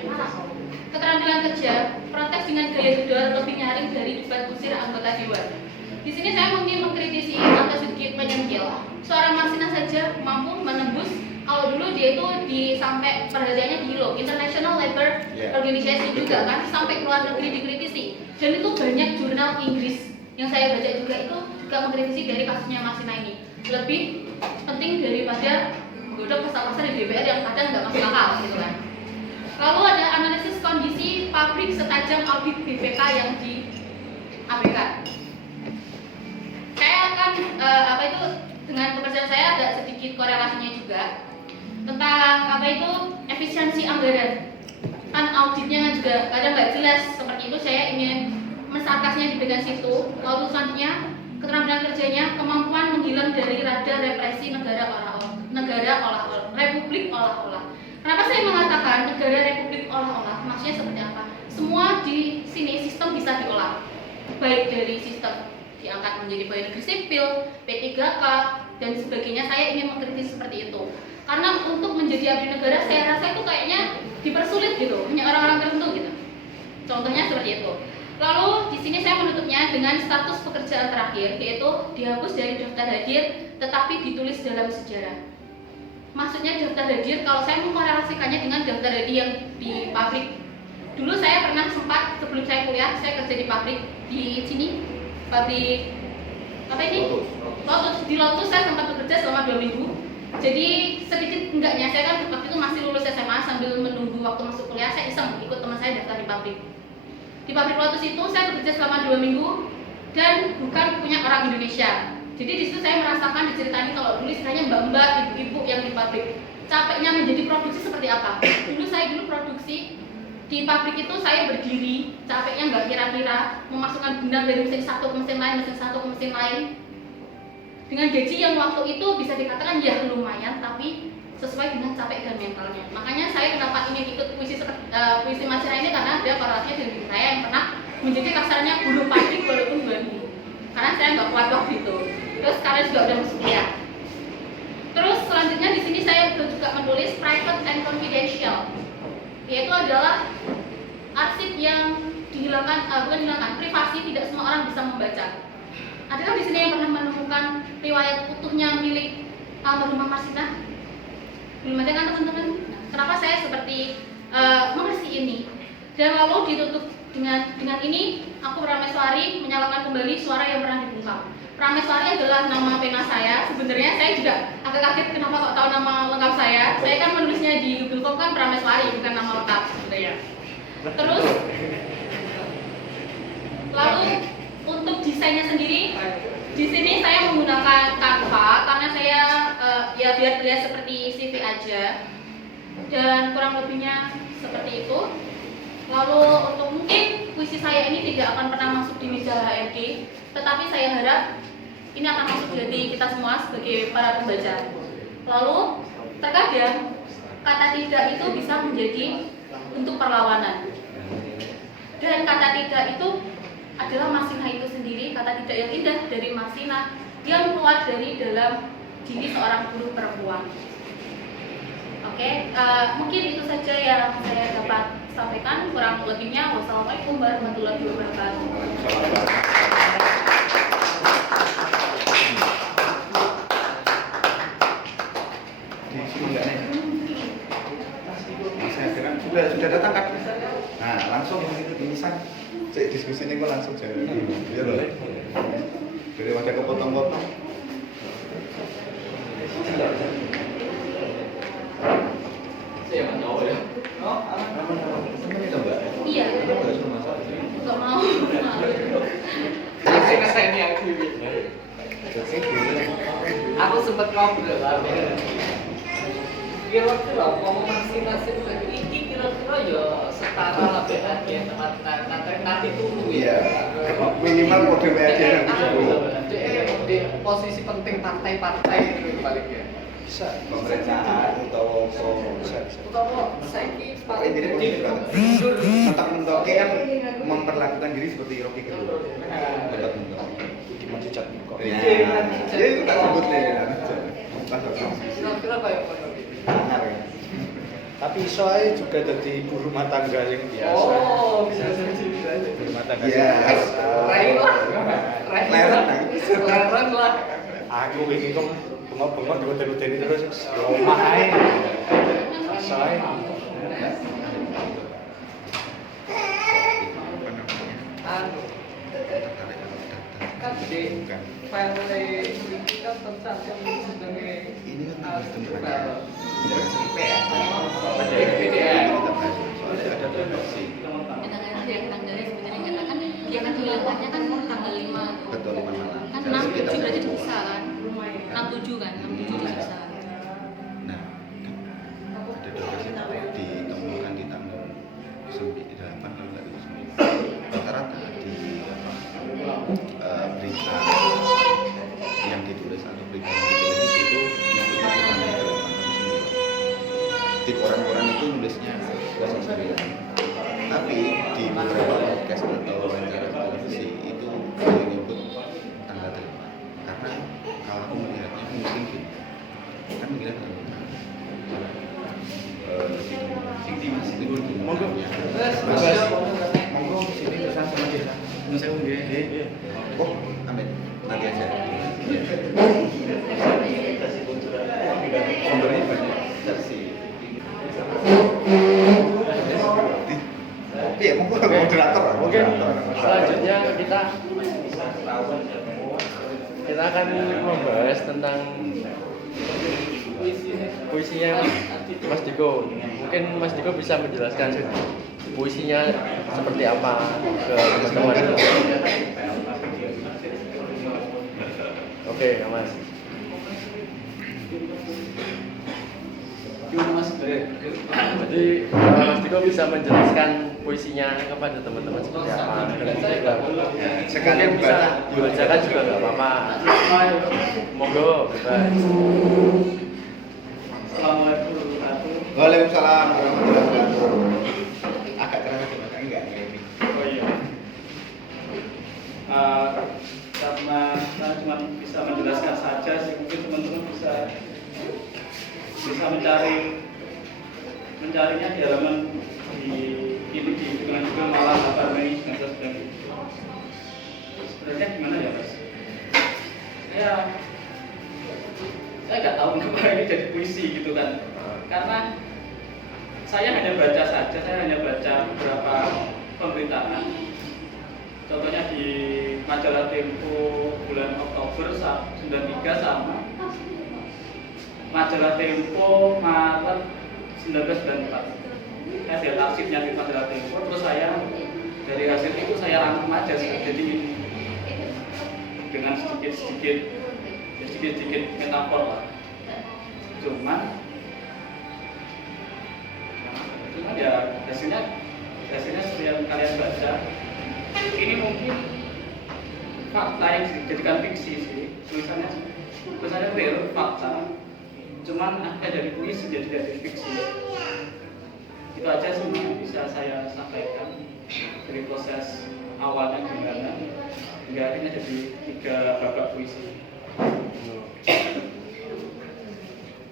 Keterampilan kerja, protes dengan gaya gedor lebih nyaring dari debat kusir anggota dewan. Di sini saya mungkin mengkritisi atau sedikit menyentil. Suara Marsina saja mampu menembus. Kalau dulu dia itu sampai perhatiannya di ILO, International Labour Organization juga kan, sampai keluar negeri dikritisi. Dan itu banyak jurnal Inggris yang saya baca juga itu juga mengkritisi dari kasusnya Marsina ini. Lebih penting daripada godok pasal-pasal di DPR yang kadang nggak masuk akal gitu kan. Lalu ada analisis kondisi pabrik setajam audit BPK yang diabaikan. Saya akan dengan pekerjaan saya ada sedikit korelasinya juga tentang efisiensi anggaran. Kan auditnya juga kadang nggak jelas seperti itu. Saya ingin mesarkasnya di bagian situ. Lalu selanjutnya keterampilan kerjanya, kemampuan menghilang dari radar represi negara olah-olah, republik olah-olah. Kenapa saya mengatakan negara republik olah-olah? Maksudnya seperti apa? Semua di sini sistem bisa diolah, baik dari sistem diangkat menjadi pegawai negeri sipil, P3K dan sebagainya. Saya ingin mengkritik seperti itu. Karena untuk menjadi abdi negara, saya rasa itu kayaknya dipersulit gitu, hanya orang-orang tertentu gitu. Contohnya seperti itu. Lalu di sini saya menutupnya dengan status pekerjaan terakhir, yaitu dihapus dari daftar hadir, tetapi ditulis dalam sejarah. Maksudnya daftar hadir, kalau saya mengkorelasikannya dengan daftar hadir yang di pabrik. Dulu saya pernah sempat sebelum saya kuliah, saya kerja di pabrik di sini, pabrik apa ini? Lotus. Di Lotus saya sempat bekerja selama 2 minggu. Jadi sedikit enggaknya, saya kan waktu itu masih lulus SMA sambil menunggu waktu masuk kuliah, saya iseng ikut teman saya daftar di pabrik. Di pabrik Lotus itu saya bekerja selama 2 minggu dan bukan punya orang Indonesia. Jadi di situ saya merasakan diceritani kalau dulu istilahnya mbak-mbak, ibu-ibu yang di pabrik. Capeknya menjadi produksi seperti apa? Dulu produksi di pabrik itu saya berdiri, capeknya nggak kira-kira memasukkan benang dari mesin satu ke mesin lain, mesin satu ke mesin lain. Dengan gaji yang waktu itu bisa dikatakan ya lumayan, tapi sesuai dengan capek dan mentalnya. Makanya saya kenapa ingin ikut puisi Marsina ini karena ada korelasinya dengan diri saya yang pernah menjadi kasarnya buruh pabrik walaupun 2 minggu. Karena saya nggak kuat waktu itu. Terus sekarang juga udah masuk kuliah. Terus selanjutnya di sini saya juga menulis private and confidential, yaitu adalah arsip yang privasi, tidak semua orang bisa membaca. Adakah di sini yang pernah menemukan riwayat utuhnya milik almarhumah Marsina? Belum ada kan teman-teman? Kenapa saya seperti mengerti ini? Dan lalu ditutup dengan ini, aku Prameswari menyalakan kembali suara yang pernah dibungkam. Prameswari adalah nama pena saya. Sebenarnya saya juga agak kaget kenapa kok tahu nama lengkap saya. Saya kan menulisnya di Google Form kan Prameswari, bukan nama lengkap sebenarnya. Terus lalu untuk desainnya sendiri, di sini saya menggunakan Canva karena saya ya biar terlihat seperti CV aja, dan kurang lebihnya seperti itu. Lalu untuk mungkin puisi saya ini tidak akan pernah masuk di majalah HRD, tetapi saya harap ini akan masuk di hati kita semua sebagai para pembaca. Lalu terkadang kata tidak itu bisa menjadi bentuk perlawanan, dan kata tidak itu adalah Marsina itu sendiri, kata tidak yang indah dari Marsina yang keluar dari dalam diri seorang buruh perempuan. Oke, mungkin itu saja yang saya dapat sampaikan. Kurang lebihnya, wassalamualaikum warahmatullahi wabarakatuh. Sudah datang kan? Nah, langsung itu tulisan. Cek diskusinya kok langsung jalan. Iya loh. Daripada kepotong-potong. Saya nggak tahu ya. Oh, Sebenarnya itu Mbak. Iya. Kamu nggak suruh masak? Nggak mau. saya ini aku ini. Aku sempat ngobrol lah. Kira-kira ngomong vaksinasi ini kira-kira ya setara lah BAD nanti tunggu Iya. ya. Minimal kode BAD yang Di posisi penting partai-partai itu balik ya. Bisa. pemerintahan atau Utama saya ini paling Jadi gede. mentok-mentoknya kan memperlakukan diri seperti Rocky Gerung. Mentok-mentok. Gimana cicat kok. Ya, ya itu tak sebut nih. Kira-kira kayak apa? Sangar ya. Tapi iso ae juga jadi ibu rumah tangga yang biasa. Oh, bisa jadi. Ibu rumah tangga Iya. yang biasa. Rain lah. Leren lah. Aku ini kok bengok-bengok di hotel-hotel terus omah ae. Iso ae. Anu, kan di file ini kan tercantum sebagai Ini kan PDF. Tanggalnya sebenarnya karena kan dia kan hilangnya kan tanggal 5. Betul 5 malam. Kan 6/7 berarti bisa kan? 6/7 kan? 6/7 bisa. Nah, ada dokter ditemukan di tanggal 8 kalau nggak di 9. Rata-rata di berita yang ditulis atau berita yang di televisi itu nyebutnya di tanggal 8 atau 9. Di koran-koran itu nulisnya 9. Tapi di beberapa podcast atau wawancara di televisi itu menyebut tanggal 8. Karena kalau aku melihatnya mungkin gini, kan melihat Monggo. monggo sini pesan sama dia. Nun sewu nggih. Oh, amin. Nanti aja. Sumbernya banyak versi. Iya, monggo moderator. Mungkin selanjutnya kita akan membahas tentang puisinya Mas Diko. Mungkin Mas Diko bisa menjelaskan puisinya seperti apa ke teman-teman. Oke, Mas. Jadi Mas Diko bisa menjelaskan puisinya kepada teman-teman seperti apa. Dan juga Sekalian bisa dibacakan juga nggak apa-apa. Monggo, bebas. Assalamualaikum warahmatullahi Waalaikumsalam warahmatullahi wabarakatuh. Agak terasa coba enggak ini. Oh iya. Karena saya cuma bisa menjelaskan saja sih, mungkin teman-teman bisa mencarinya di halaman di dengan juga malah 8 Mei 1990. Sebenarnya gimana ya Mas? Saya nggak tahu kenapa ini jadi puisi gitu kan. Karena saya hanya baca saja, saya hanya baca beberapa pemberitaan. Contohnya di majalah Tempo bulan Oktober 93 sama majalah Tempo Maret 1994. Saya lihat arsipnya di majalah Tempo, terus saya dari hasil itu saya rangkum aja, jadi dengan sedikit metafor lah. Cuman ya hasilnya seperti yang kalian baca, ini mungkin fakta yang dijadikan fiksi sih, tulisannya real fakta, cuman ada dari puisi jadi dari fiksi. Itu aja sih yang bisa saya sampaikan dari proses awalnya gimana hingga akhirnya jadi 3 babak puisi.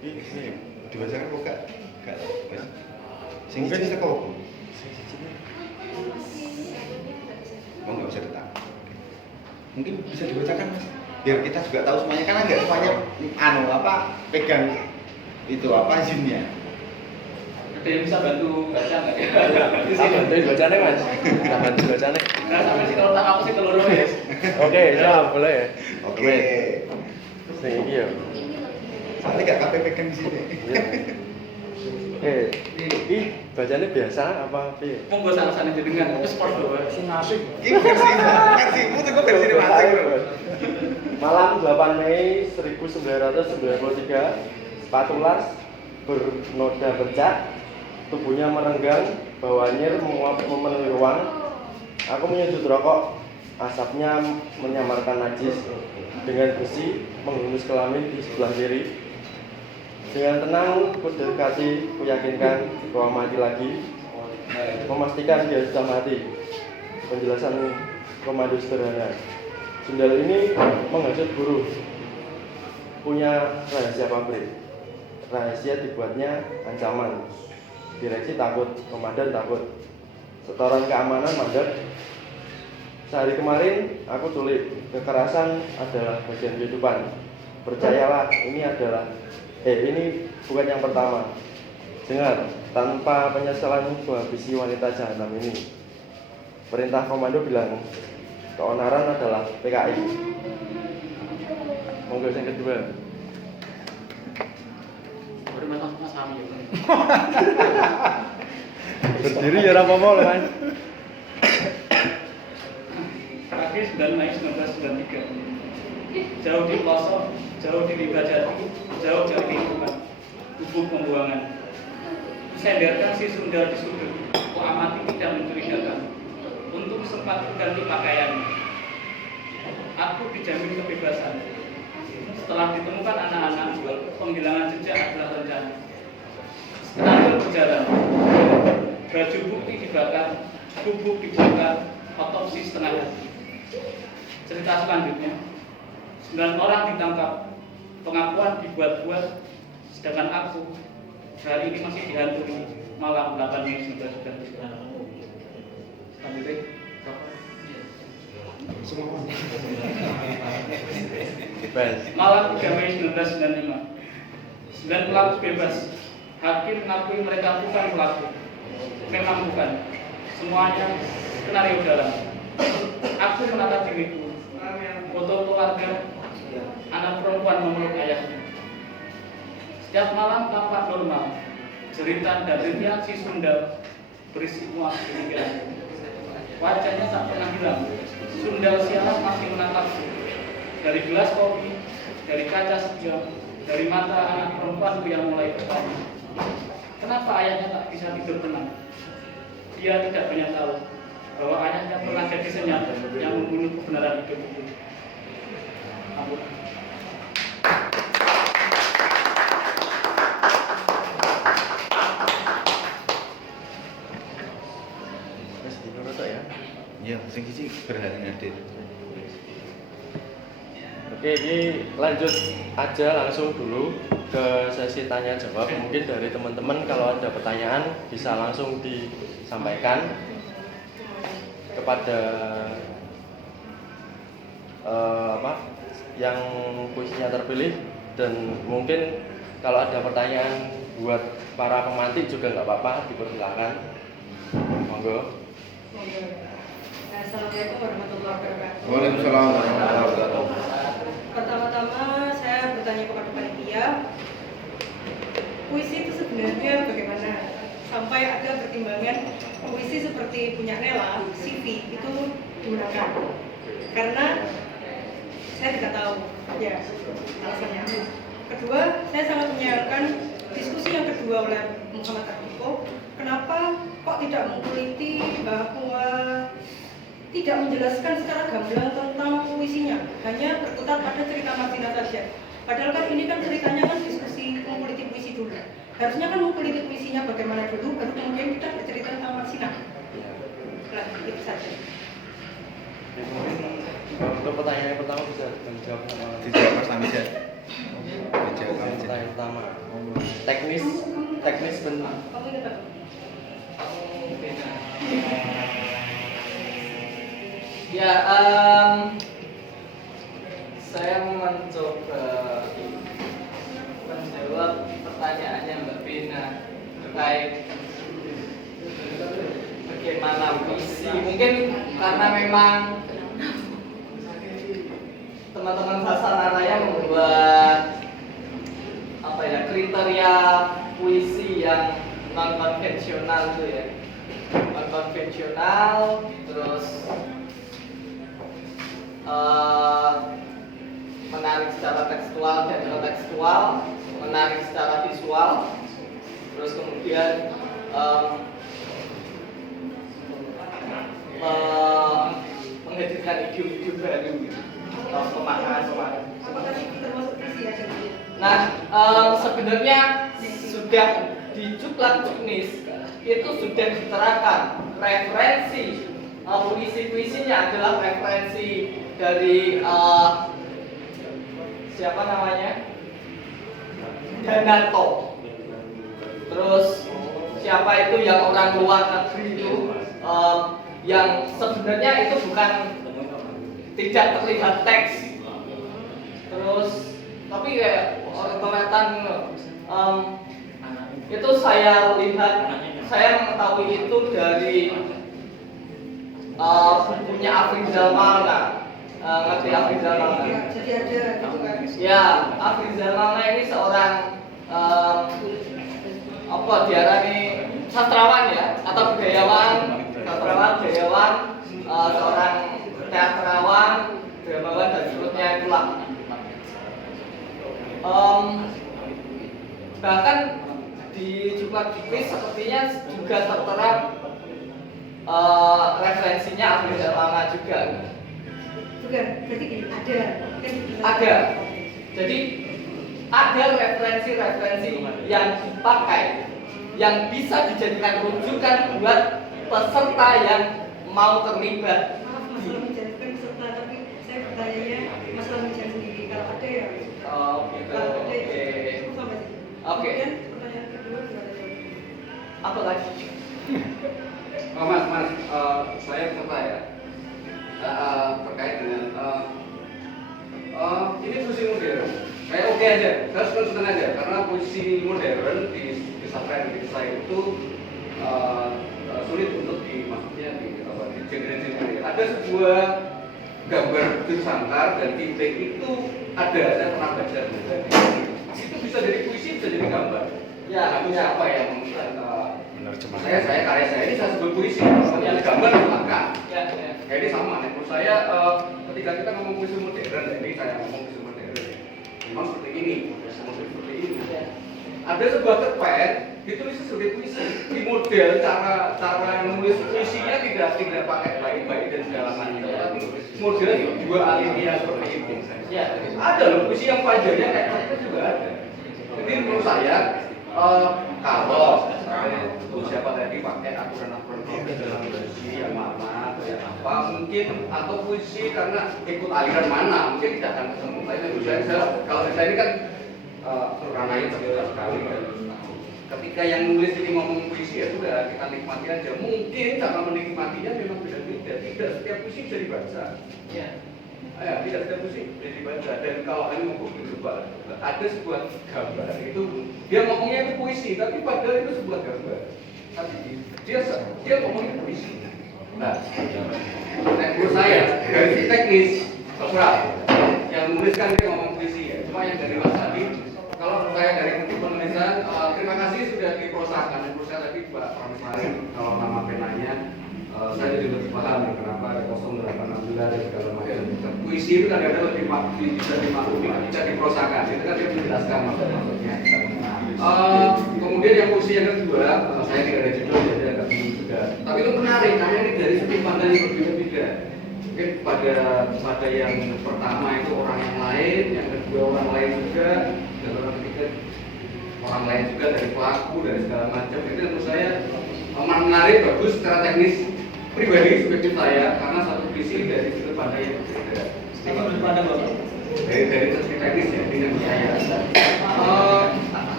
Ini dibacakan kok enggak? Sing iki teko apa? Oh, nggak bisa ditang. Mungkin bisa dibacakan Mas. Biar kita juga tahu semuanya, karena nggak semuanya pegang itu izinnya. Ada yang bisa bantu baca nggak ya? Di Tak sini. bantuin bacanya mas. Tak bantu bacanya. Nah, sampai sih kalau tak aku sih telur ya. Oke, siap boleh. Oke. Sing iki ya. Soalnya gak KPP kan di sini. Iya. Iki bacanya biasa apa piye? Monggo sana-sana jenengan, terus sport lho. Sing asik. Ini versimu tuh kok versi masing bro. Malam 8 Mei 1993, sepatu las bernoda bercak, tubuhnya merenggang, bau anyir menguap memenuhi ruang. Aku menyedot rokok, asapnya menyamarkan najis. Dengan besi menghunus kelamin di sebelah kiri. Dengan tenang, kudekati, kuyakinkan bahwa mati lagi. Memastikan dia sudah mati. Penjelasan komando sederhana. Sundal ini menghasut buruh. Punya rahasia pabrik. Rahasia dibuatnya ancaman. Direksi takut, komandan takut. Setoran keamanan mandek. Sehari kemarin aku culik. Kekerasan adalah bagian kehidupan. Percayalah, ini bukan yang pertama. Dengar, tanpa penyesalan kuhabisi wanita jahanam ini. Perintah komando bilang, keonaran adalah PKI. Monggo yang kedua. Bermata Mas Ami. Berdiri ya apa-apa loh mas. Terakhir 9 Mei 1993. Jauh di pelosok, jauh di rimba jati, jauh dari lingkungan, gubuk pembuangan. Senderkan si Sundal di sudut, ku amati tidak mencurigakan. Untuk sempat ganti pakaian, aku dijamin kebebasan. Setelah ditemukan anak-anak, penghilangan jejak adalah rencana. Setelah berjalan, baju bukti dibakar, gubuk dibakar, otopsi setengah hati. Cerita selanjutnya, 9 orang ditangkap, pengakuan dibuat-buat, sedangkan aku hari ini masih dihantui malam 8 Mei 1993. Selanjutnya, Bebas. malam 3 Mei 1995, 9 pelaku bebas. Hakim mengakui mereka bukan pelaku. Memang bukan. Semuanya skenario dalam. Aku menata diriku. Foto keluarga, anak perempuan memeluk ayahnya. Setiap malam tampak normal. Jeritan dan rintian si Sundal berisi muak pikiran. Wajahnya tak pernah hilang. Sundal sialan masih menatapku. Dari gelas kopi, dari kaca spion, dari mata anak perempuanku yang mulai bertanya, kenapa ayahnya tak bisa tidur tenang? Dia tidak banyak tahu bahwa ayahnya pernah jadi senjata yang membunuh kebenaran hidup itu. Ampun. Mas dikono tok ya. Iya, sing siji berhasil hadir. Oke, ini lanjut aja langsung dulu ke sesi tanya jawab. Mungkin dari teman-teman kalau ada pertanyaan bisa langsung disampaikan kepada yang kuisnya terpilih, dan mungkin kalau ada pertanyaan buat para pemantik juga nggak apa-apa, dipersilakan. Monggo. Assalamualaikum warahmatullahi wabarakatuh. Waalaikumsalam warahmatullahi wabarakatuh. Pertama-tama saya bertanya kepada panitia, puisi itu sebenarnya bagaimana? Sampai ada pertimbangan puisi seperti punya Nela, CV itu digunakan. Karena saya tidak tahu, ya alasannya. Kedua, saya sangat menyayangkan diskusi yang kedua oleh Muhammad Ardiko. Kenapa kok tidak mengkuliti bahwa tidak menjelaskan secara gamblang tentang puisinya, hanya berkutat pada cerita Martina saja. Padahal kan ini kan ceritanya kan diskusi mengkuliti puisi dulu. Harusnya kan mengkuliti puisinya bagaimana dulu, baru kemudian kita bercerita tentang Martina. Nah, itu saja. Untuk pertanyaan yang pertama bisa dijawab sama Dijawab Mas Amizat. Dijawab yang Amizat. pertanyaan pertama. Teknis benar. Kamu ingat apa? Ya, saya mencoba menjawab pertanyaannya Mbak Bina. terkait bagaimana visi. Mungkin karena memang teman-teman Sasana membuat apa ya, kriteria puisi yang non konvensional itu ya, non konvensional, terus menarik secara tekstual dan non tekstual, menarik secara visual, terus kemudian menghadirkan ide-ide baru, pemahaman-pemahaman. Apakah itu termasuk visi ya? Nah, sebenarnya sudah di Cuklan Cuknis itu sudah diterapkan referensi puisi-puisinya adalah referensi dari siapa namanya? Danato. Terus siapa itu yang orang luar negeri itu yang sebenarnya itu bukan tidak terlihat teks. Terus tapi kayak kelihatan itu saya lihat, saya mengetahui itu dari bukunya Afrizal Maulana. Ngerti Afrizal Maulana? Jadi ada gitu kan? Ya, Afrizal Maulana ini seorang apa diarani sastrawan ya, atau budayawan, seorang teatrawan, dramawan dan seterusnya itulah. Bahkan di Jumat Juknis sepertinya juga tertera referensinya Afrizal Maulana juga. Bukan, berarti gini, ada. Ada. Jadi ada referensi-referensi yang dipakai yang bisa dijadikan rujukan buat peserta yang mau terlibat. Maaf, masalah menjadikan peserta, tapi saya bertanya masalah menjadi sendiri. Kalau ada ya. Kalau ada ya. Cukup sampai sini. Oke. Kemudian pertanyaan kedua gimana ya? Apa lagi? Oh, Mas, saya peserta ya. Terkait dengan ini puisi modern. Saya oke aja, saya senang aja karena puisi modern di sastra Indonesia saya itu sulit untuk maksudnya di genre-genre. Ada sebuah gambar sangkar dan titik itu ada, saya pernah baca. Itu bisa jadi puisi, bisa jadi gambar. Ya, itu siapa yang Menerjemahkan. saya karya saya ini saya sebut puisi, yang gambar silakan. Ya. Kayak ini sama, menurut saya ketika kita ngomong puisi modern, ini saya ngomong puisi modern, memang seperti ini, seperti ini. Ya. Ada sebuah cerpen ditulis sebagai puisi, di model cara menulis puisinya tidak pakai baik-baik dan segala macam, tapi model dua alinea seperti itu. Ya. Ada loh puisi yang panjangnya kayak itu juga ada. Jadi menurut saya kalau siapa tadi pakai aturan-aturan dalam puisi yang mana atau yang apa mungkin, atau puisi karena ikut aliran mana mungkin tidak akan ketemu. Tapi menurut saya kalau saya ini kan ranahnya terbatas sekali kan. Ketika yang nulis ini ngomong puisi ya sudah kita nikmati aja. Mungkin cara menikmatinya memang beda-beda. Tidak setiap puisi bisa dibaca. Ya. Ya, tidak setiap puisi bisa dibaca. Dan kalau ini ngomong coba ada sebuah gambar itu dia ngomongnya itu puisi, tapi padahal itu sebuah gambar. Tapi dia ngomongnya puisi. Nah, menurut saya dari sisi teknis berat yang menuliskan dia ngomong puisi ya. Cuma yang dari Mas tadi, kalau saya dari penulisan, terima kasih sudah diprosakan. Menurut saya tadi Pak Prameswari kalau nama penanya saya juga lebih paham kenapa ada 0816 dan segala macam. Puisi itu kadang-kadang bisa dimaklumi, tidak diprosakan. Itu kan dia menjelaskan maksudnya. Kemudian yang puisi yang kedua, saya tidak ada judul jadi agak bingung juga. Tapi itu menarik karena ini dari sudut pandang yang berbeda-beda. Mungkin pada yang pertama itu orang yang lain, yang kedua orang lain juga, dan orang ketiga orang lain juga dari pelaku dari segala macam. Itu menurut saya menarik, bagus secara teknis pribadi subjektif saya karena satu puisi dari sudut pandang yang berbeda. Sudut pandang dari segi teknis ya dengan saya.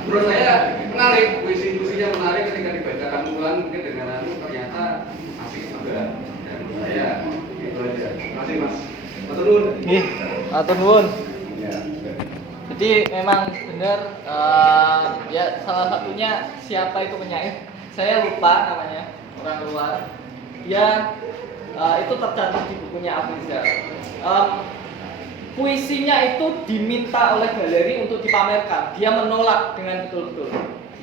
Menurut saya menarik, puisi-puisinya menarik ketika dibacakan ulang mungkin dengan ternyata asik juga. Dan menurut saya itu aja. Terima kasih Mas. Atur nuwun. Atur nuwun. Ya. Jadi memang benar. Ya salah satunya siapa itu penyair? Saya lupa namanya, orang luar. Dia itu tercantum di bukunya Afrizal. Puisinya itu diminta oleh galeri untuk dipamerkan. Dia menolak dengan betul-betul.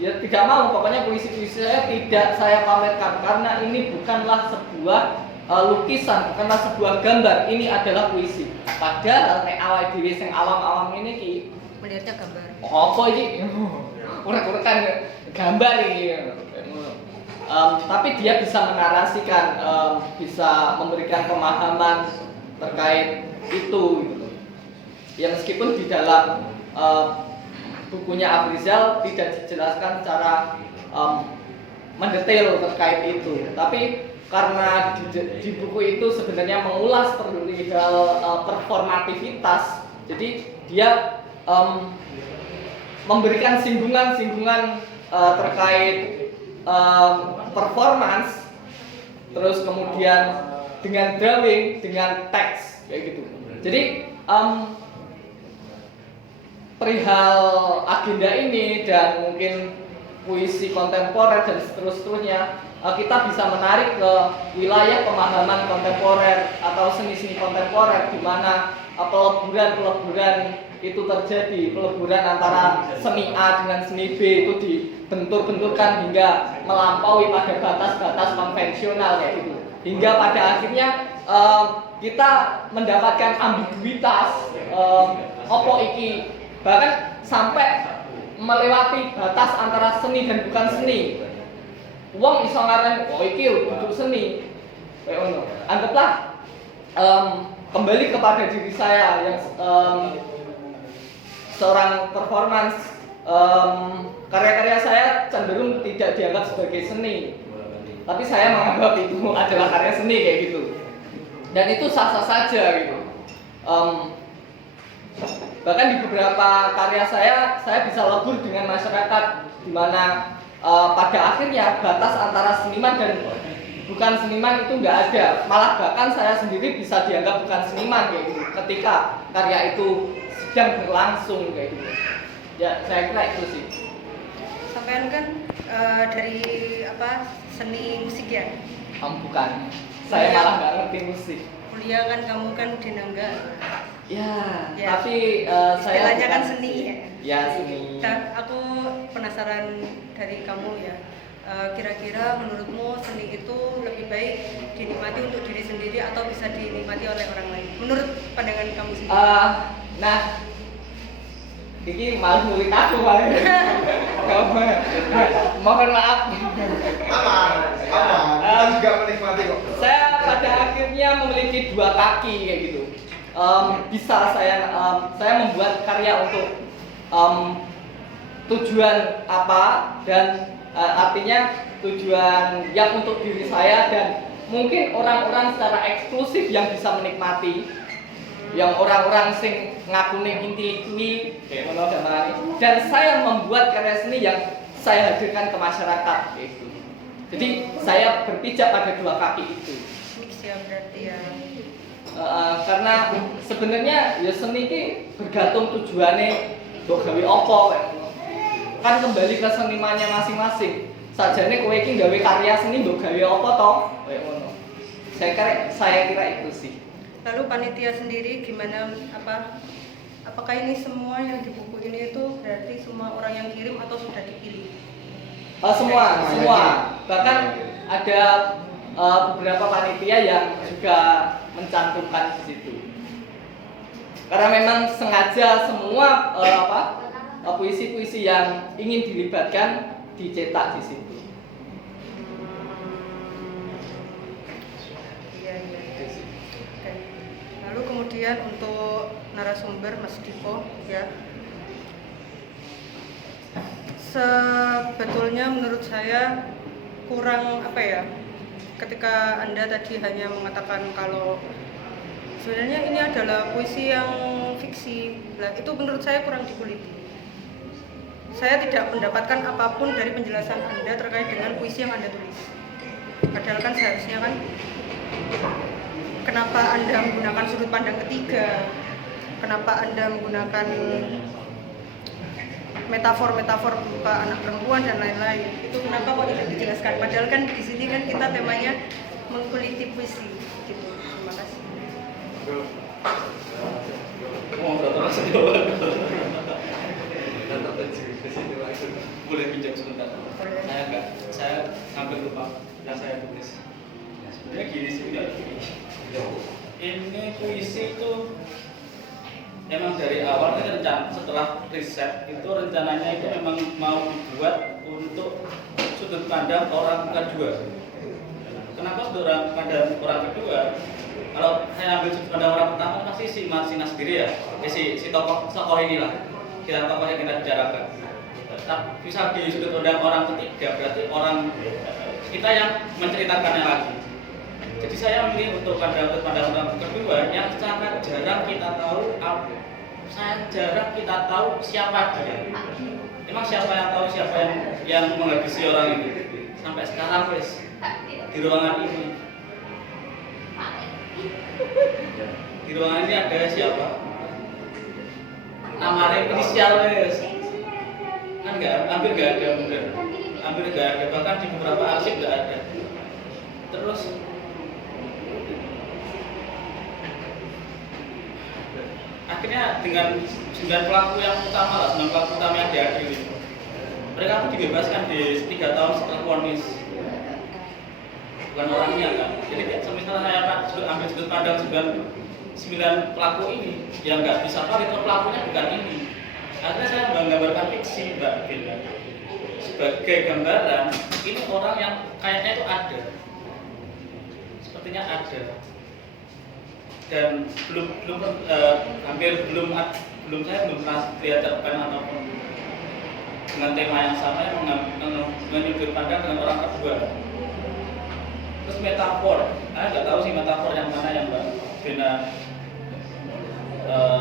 Dia tidak mau, pokoknya puisi-puisi saya tidak saya pamerkan karena ini bukanlah sebuah lukisan, bukanlah sebuah gambar. Ini adalah puisi. Padahal nek awake dhewe sing awam-awam ini ki Melihatnya gambar. apa iki? Urek-urekan gambar iki. Tapi dia bisa menarasikan, bisa memberikan pemahaman terkait itu gitu. Ya meskipun di dalam bukunya Afrizal tidak dijelaskan secara mendetail terkait itu, tapi karena di buku itu sebenarnya mengulas perihal performativitas, jadi dia memberikan singgungan-singgungan terkait performance, terus kemudian dengan drawing, dengan teks kayak gitu. Jadi perihal agenda ini dan mungkin puisi kontemporer dan seterusnya, kita bisa menarik ke wilayah pemahaman kontemporer atau seni-seni kontemporer di mana peleburan-peleburan itu terjadi, peleburan antara seni A dengan seni B itu dibentur-benturkan hingga melampaui pada batas-batas konvensional kayak gitu. Hingga pada akhirnya kita mendapatkan ambiguitas opo iki, bahkan sampai melewati batas antara seni dan bukan seni. Wong iso ngaran oh iki kudu seni. Kayak ngono. Anggaplah kembali kepada diri saya yang seorang performance, karya-karya saya cenderung tidak dianggap sebagai seni. Tapi saya menganggap itu adalah karya seni kayak gitu. Dan itu sah-sah saja gitu. Bahkan di beberapa karya saya bisa lebur dengan masyarakat di mana pada akhirnya batas antara seniman dan bukan seniman itu nggak ada. Malah bahkan saya sendiri bisa dianggap bukan seniman kayak gitu ketika karya itu sedang berlangsung kayak gitu. Ya, saya kira itu sih. Sampean kan dari seni musik ya? Bukan. Saya malah nggak ngerti musik. Kuliah kan kamu kan di Nangga. Ya, Ya. tapi saya Istilahnya kan bukan seni ya. Ya, seni. Dan aku penasaran dari kamu ya. Kira-kira menurutmu seni itu lebih baik dinikmati untuk diri sendiri atau bisa dinikmati oleh orang lain? Menurut pandangan kamu sendiri? Nah, ini malah murid aku malah. Mohon maaf. Kita juga menikmati kok. Saya pada akhirnya memiliki dua kaki kayak gitu. Bisa saya membuat karya untuk tujuan apa dan artinya tujuan yang untuk diri saya dan mungkin orang-orang secara eksklusif yang bisa menikmati, yang orang-orang sing ngakune inti kayak ngono dan saya membuat karya seni yang saya hadirkan ke masyarakat gitu. Jadi saya berpijak pada dua kaki itu. Siap berarti ya. Karena sebenarnya ya seni ini bergantung tujuannya mbok gawe apa kayak ngono. Kan kembali ke senimannya masing-masing. Sajane kowe iki gawe karya seni mbok gawe apa to? Kayak ngono. Saya kira itu sih. Lalu panitia sendiri gimana apakah ini semua yang di buku ini itu berarti semua orang yang kirim atau sudah dipilih? Semua. Bahkan ada beberapa panitia yang juga mencantumkan di situ. Karena memang sengaja semua puisi-puisi yang ingin dilibatkan dicetak di situ. Iya. Oke. Lalu kemudian untuk narasumber Mas Diko ya. Sebetulnya menurut saya kurang ketika Anda tadi hanya mengatakan kalau sebenarnya ini adalah puisi yang fiksi. Nah, itu menurut saya kurang dikuliti. Saya tidak mendapatkan apapun dari penjelasan Anda terkait dengan puisi yang Anda tulis. Padahal kan seharusnya kan kenapa Anda menggunakan sudut pandang ketiga? Kenapa Anda menggunakan metafor-metafor berupa anak perempuan dan lain-lain. Itu kenapa kok tidak dijelaskan? Padahal kan di sini kan kita temanya mengkuliti puisi. Gitu. Terima kasih. Terus jawab. Boleh pinjam sebentar? Saya hampir lupa yang saya tulis. Sebenarnya gini sih, ini puisi itu emang dari awal kita setelah riset itu rencananya itu memang mau dibuat untuk sudut pandang orang kedua. Kenapa sudut pandang orang kedua? Kalau saya ambil sudut pandang orang pertama pasti si Marsina sendiri ya, si tokoh inilah, kita tokoh yang kita bicarakan. Bisa di sudut pandang orang ketiga berarti orang kita yang menceritakannya lagi. Jadi saya memilih untuk pandang orang kedua yang sangat jarang kita tahu siapa dia. Emang siapa yang tahu siapa yang menghabisi orang ini? Sampai sekarang wes di ruangan ini. Di ruangan ini ada siapa? Namanya inisial wes. Kan hampir nggak ada mungkin. Hampir nggak ada, bahkan di beberapa arsip nggak ada. Terus akhirnya dengan 9 pelaku yang utama yang diadili, mereka pun dibebaskan di 3 tahun setelah vonis. Bukan orangnya kan. Jadi misalnya saya ambil sudut pandang 9 pelaku ini, yang nggak bisa valid pelakunya bukan ini. Akhirnya saya menggambarkan fiksi Mbak Bila sebagai gambaran ini orang yang kayaknya itu ada, sepertinya ada. Dan saya belum pernah lihat cerpen ataupun dengan tema yang sama yang menyudut pandang dengan orang kedua. Terus metafor, saya nggak tahu sih metafor yang mana yang Mbak Bina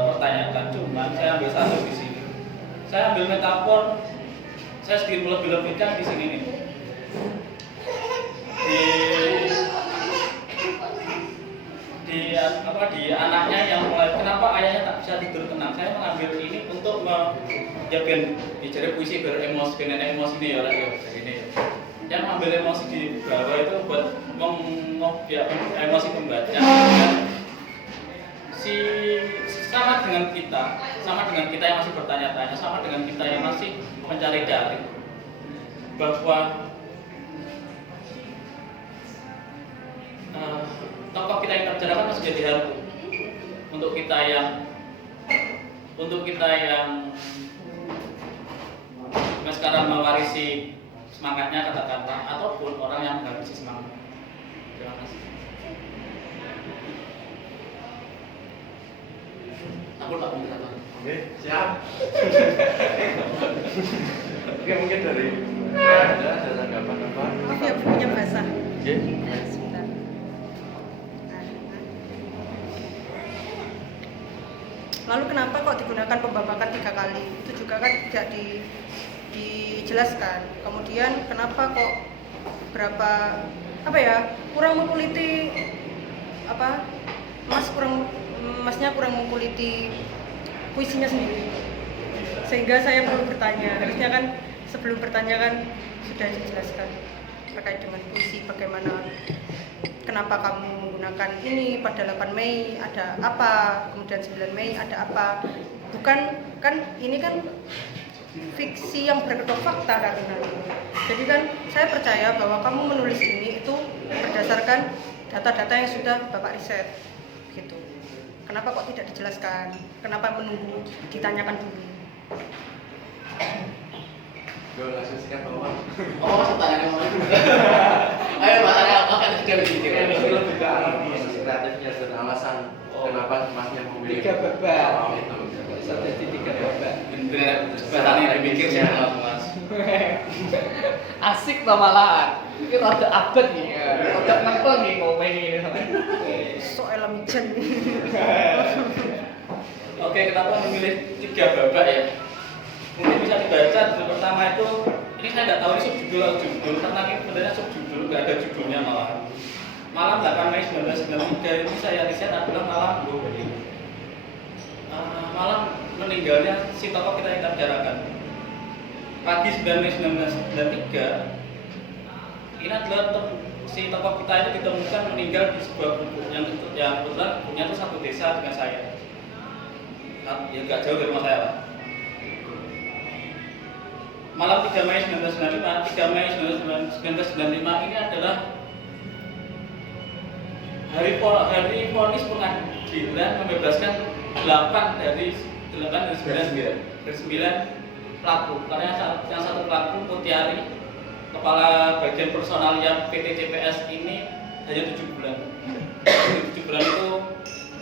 pertanyakan, cuman saya ambil satu di sini. Saya ambil metafor, saya sedikit lebih-lebihkan di sini nih. Di anaknya yang mulai kenapa ayahnya tak bisa tidur tenang. Saya mengambil ini untuk bicara puisi beremosi, emosi ini ya orang ya ini. Yang mengambil emosi di bawah itu buat emosi pembaca. Sama dengan kita yang masih bertanya-tanya, sama dengan kita yang masih mencari-cari bahwa tokoh kita yang terbicarakan masih jadi harus untuk kita yang sekarang mewarisi semangatnya katakanlah, ataupun orang yang menghabisi semangat. Terima kasih. Aku tak bisa. Oke, siap. Oke, mungkin dari ada tanggapan apa? Maaf ya, punya bahasa. Oke. Sebentar. Lalu kenapa kok digunakan pembabakan 3 kali? Itu juga kan tidak dijelaskan. Kemudian kenapa kok kurang mengkuliti masnya kurang mengkuliti puisinya sendiri. Sehingga saya perlu bertanya. Harusnya kan sebelum bertanya kan sudah dijelaskan terkait dengan puisi, bagaimana kenapa kamu menggunakan ini pada 8 Mei ada apa, kemudian 9 Mei ada apa. Bukan kan ini kan fiksi yang berkedok fakta karena. Jadi kan saya percaya bahwa kamu menulis ini itu berdasarkan data-data yang sudah Bapak riset gitu. Kenapa kok tidak dijelaskan? Kenapa menunggu ditanyakan dulu? Gue langsung sikat bawah. Oh, pertanyaan yang ayo makanya apa kan sudah Lebih ke analisis kreatifnya dan alasan kenapa masnya memilih 3 babak. itu. Bisa jadi 3 babak. benar bahasanya dipikir sih Mas. Asik toh malahan. Ini rada abet nih. Rada nempel nih ngomong ini. So elamijan. Oke, kenapa memilih 3 babak ya? Mungkin bisa dibaca judul pertama itu, ini saya nggak tahu ini subjudul atau judul, karena ini sebenarnya subjudul, nggak ada judulnya malah. Malam 8 Mei 1993 ini saya riset adalah malam malam meninggalnya si tokoh kita yang kita bicarakan. pagi 9 Mei 1993 ini adalah si tokoh kita itu ditemukan meninggal di sebuah gubuk yang kebetulan gubuknya itu satu desa dengan saya. Ya nggak jauh dari rumah saya, Pak. Malam 3 Mei 1995 ini adalah hari vonis pengadilan membebaskan 8 dari 9 pelaku. Karena yang satu pelaku Mutiari, kepala bagian personalia PT CPS ini hanya 7 bulan. 7 bulan itu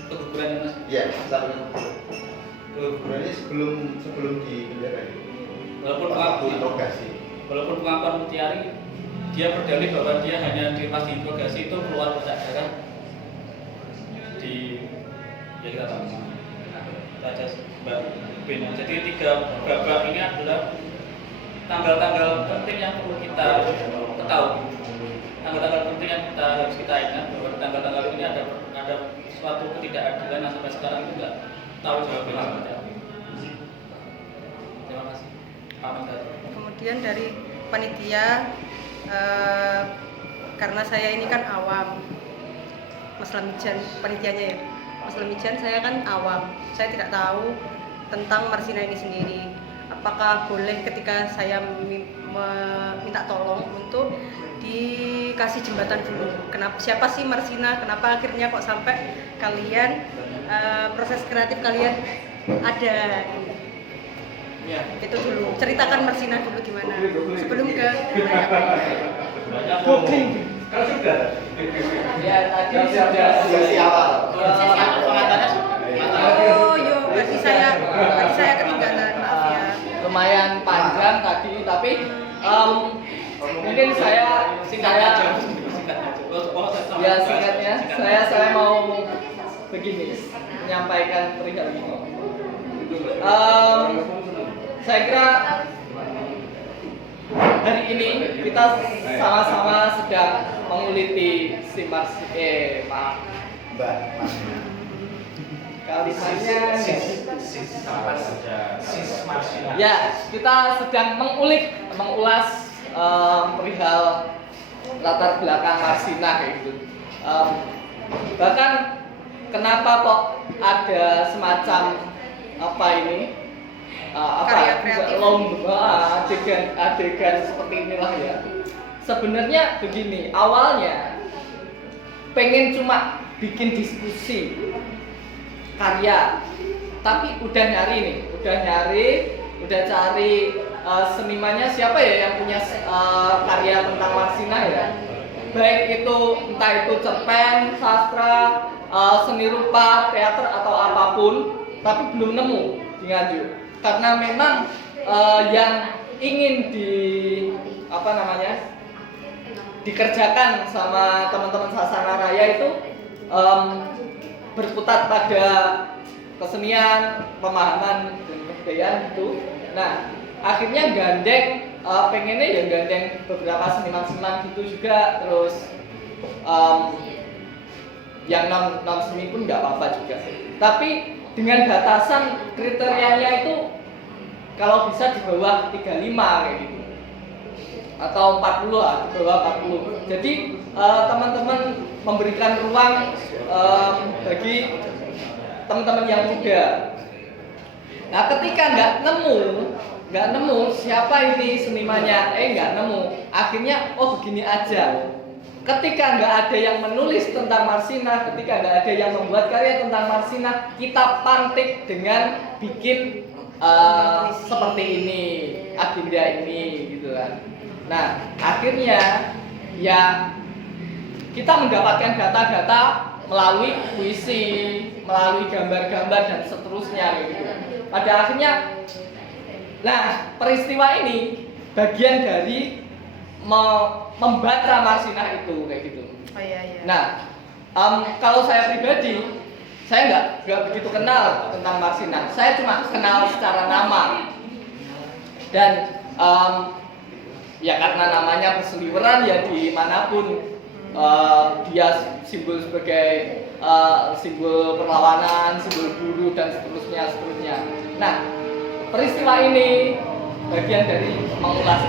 keguguran ya, Mas? Iya, kegugurannya sebelum di penjara. Walaupun pengakuan Mutiari, dia berdalih bahwa dia hanya pas diinterogasi itu keluar bercak darah di ya kita tahu Raja Mbak Bena. Jadi 3 babak ini adalah tanggal-tanggal penting yang perlu kita ketahui. Tanggal-tanggal penting yang harus kita ingat bahwa tanggal-tanggal ini ada suatu ketidakadilan yang sampai sekarang itu nggak tahu jawabannya seperti apa. Terima kasih. Kemudian dari panitia, karena saya ini kan awam, Mas Lamijan panitianya ya, Mas Lamijan saya kan awam, saya tidak tahu tentang Marsina ini sendiri. Apakah boleh ketika saya minta tolong untuk dikasih jembatan dulu? Kenapa, siapa sih Marsina? Kenapa akhirnya kok sampai kalian proses kreatif kalian ada ini? Ya. Itu dulu, ceritakan Marsina dulu gimana sebelum ke Kalau sudah Ya tadi sudah Sesi awal. pengantarnya sudah. oh yo berarti saya ketinggalan, maaf ya. lumayan panjang tadi, tapi mungkin saya Singkatnya aja. ya singkatnya saya mau begini menyampaikan perihal ini. Saya kira hari ini kita sama-sama sedang menguliti si maaf kalimatnya ya, kita sedang mengulas perihal latar belakang Marsina kayak gitu. Bahkan kenapa kok ada semacam apa ini Karya kreatif. lomba adegan seperti inilah ya. Sebenarnya begini, awalnya pengen cuma bikin diskusi karya, tapi udah cari senimannya siapa ya yang punya karya tentang Marsina ya, baik itu entah itu cerpen, sastra, seni rupa, teater atau apapun, tapi belum nemu di Nganjuk. Karena memang yang ingin dikerjakan sama teman-teman Sasana Raya itu berputar pada kesenian, pemahaman dan kebudayaan gitu. Nah, akhirnya pengennya gandeng beberapa seniman-seniman gitu juga, terus yang non seni pun nggak apa-apa juga. Tapi dengan batasan kriterianya itu kalau bisa di bawah 35 kayak gitu, atau 40 lah, di bawah 40. Jadi teman-teman memberikan ruang bagi teman-teman yang muda. Nah, ketika nggak nemu siapa ini senimannya, nggak nemu. Akhirnya begini aja. Ketika nggak ada yang menulis tentang Marsina, ketika nggak ada yang membuat karya tentang Marsina, kita pantik dengan bikin seperti ini, agenda ini, gitu kan. Nah, akhirnya ya kita mendapatkan data-data melalui puisi, melalui gambar-gambar dan seterusnya, gitu. Pada akhirnya, nah peristiwa ini bagian dari membaca Marsina itu kayak gitu. Oh iya. Nah, kalau saya pribadi, saya nggak begitu kenal tentang Marsina. Saya cuma kenal secara nama. Dan ya karena namanya berseliweran ya dimanapun, dia simbol sebagai simbol perlawanan, simbol buruh dan seterusnya. Nah, peristiwa ini bagian dari mengulas.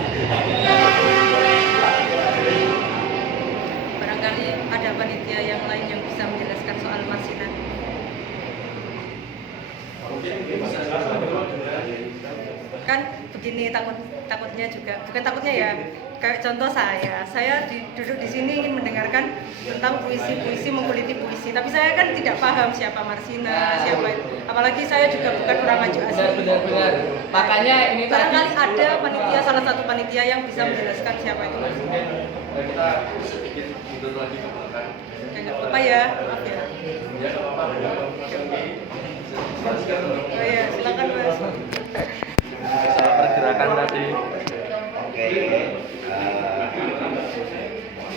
Barangkali ada panitia yang lain yang bisa menjelaskan soal Marsinah. Kan begini, takutnya juga bukan takutnya ya, kayak contoh saya duduk di sini ingin mendengarkan tentang puisi mengkuliti puisi, tapi saya kan tidak paham siapa Marsinah, siapa itu, apalagi saya juga bukan orang maju asli. Benar. Makanya ini barangkali ada panitia, salah satu panitia yang bisa menjelaskan siapa itu Marsinah. Kita sedikit mundur lagi ke belakang. Nggak apa-apa ya, maaf ya. Ya, nggak apa-apa. Oh iya, silakan Mas. Soal pergerakan tadi. Oke.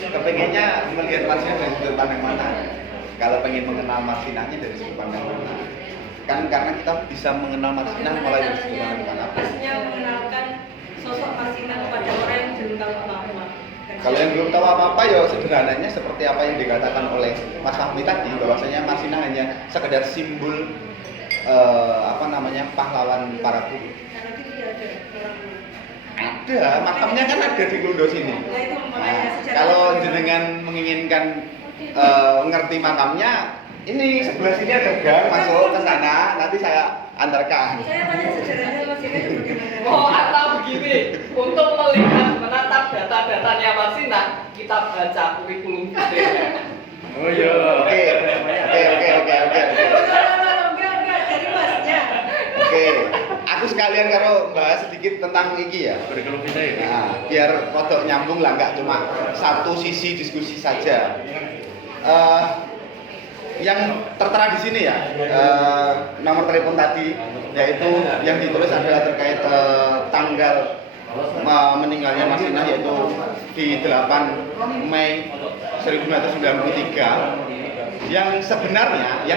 Kepengennya melihat Marsinah dari sudut pandang mana? Kalau pengen mengenal Marsinahnya dari sudut pandang mana? Kan karena kita bisa mengenal Marsinah mulai dari sudut pandang mana? Maksudnya mengenalkan sosok Marsinah kepada orang yang belum tahu apa-apa. Kalau yang belum tahu apa-apa ya sederhananya seperti apa yang dikatakan oleh Mas Fahmi tadi, bahwasanya Marsinah hanya sekedar simbol pahlawan para guru. Karena itu tidak ada orang. Ada, makamnya kan ada di Klundo sini. Nah, itu makanya sejarah. Kalau jenengan menginginkan ngerti makamnya, ini sebelah sini ada gang masuk ke sana, nanti saya antarkan. Saya tanya sejarahnya Marsinah itu bagaimana? Oh, atau begini, untuk melihat menatap data-datanya Marsinah, kita baca kurikulum vitae. Oh iya. Oke. Enggak, dari Masnya. Oke, aku sekalian karo bahas sedikit tentang iki ya. Kurikulum kita ya. Nah, biar rodok nyambung lah, nggak cuma satu sisi diskusi saja. Yang tertera di sini ya, nomor telepon tadi, yaitu yang ditulis adalah terkait tanggal meninggalnya Marsinah, yaitu di 8 Mei 1993. Yang sebenarnya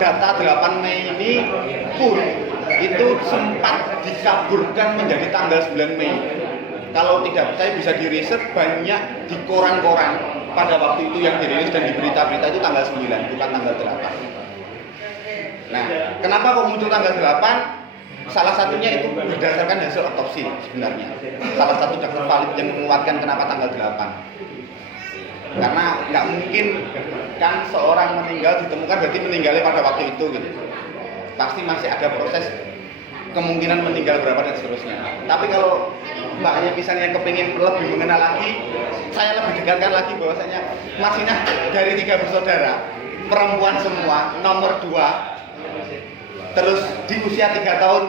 data 8 Mei ini pun itu sempat dikaburkan menjadi tanggal 9 Mei. Kalau tidak percaya bisa di-riset, banyak di koran-koran pada waktu itu yang dirilis dan di berita-berita itu tanggal 9, bukan tanggal 8. Nah, kenapa kok muncul tanggal 8? Salah satunya itu berdasarkan hasil otopsi sebenarnya. Salah satu dokter valid yang menguatkan kenapa tanggal 8. Karena nggak mungkin kan seorang meninggal ditemukan berarti meninggalnya pada waktu itu gitu. Pasti masih ada proses kemungkinan meninggal berapa dan seterusnya. Tapi kalau mbaknya misalnya kepingin lebih mengenal lagi, saya lebih dekatkan lagi bahwasanya Marsinah dari 3 bersaudara, perempuan semua, nomor 2. Terus di usia 3 tahun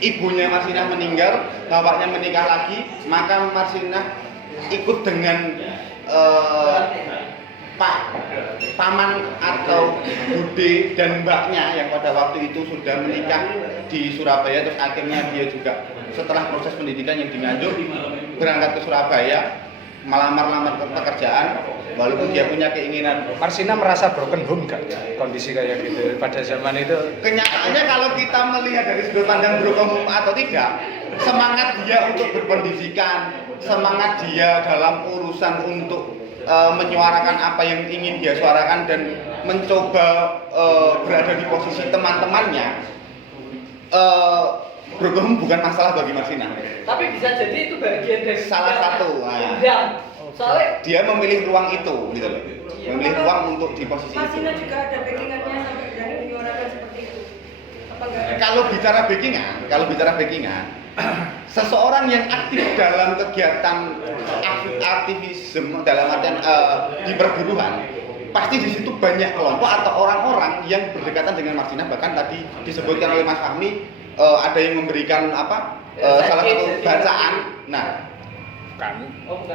ibunya Marsinah meninggal, bapaknya menikah lagi, maka Marsinah ikut dengan paman atau bude dan mbaknya yang pada waktu itu sudah menikah di Surabaya, terus akhirnya dia juga setelah proses pendidikan yang di Nganjuk berangkat ke Surabaya melamar pekerjaan, walaupun dia punya keinginan. Marsinah merasa broken home kan kondisi kayak gitu pada zaman itu. Kenyataannya kalau kita melihat dari sudut pandang broken home atau tidak, semangat dia untuk berpendidikan, semangat dia dalam urusan untuk menyuarakan apa yang ingin dia suarakan dan mencoba berada di posisi teman-temannya, broken home bukan masalah bagi Marsinah. Tapi bisa jadi itu bagian dari Salah satu. Soalnya Dia memilih ruang itu, gitu loh. Memilih ruang untuk di posisi itu. Marsinah juga ada backingannya sampai berani menyuarakan seperti itu. Apa enggak? Kalau bicara backingan, seseorang yang aktif dalam kegiatan aktivisme dalam artian di perburuan, pasti di situ banyak kelompok atau orang-orang yang berdekatan dengan Marsinah. Bahkan tadi disebutkan oleh Mas Fahmi, ada yang memberikan salah satu bacaan. Nah,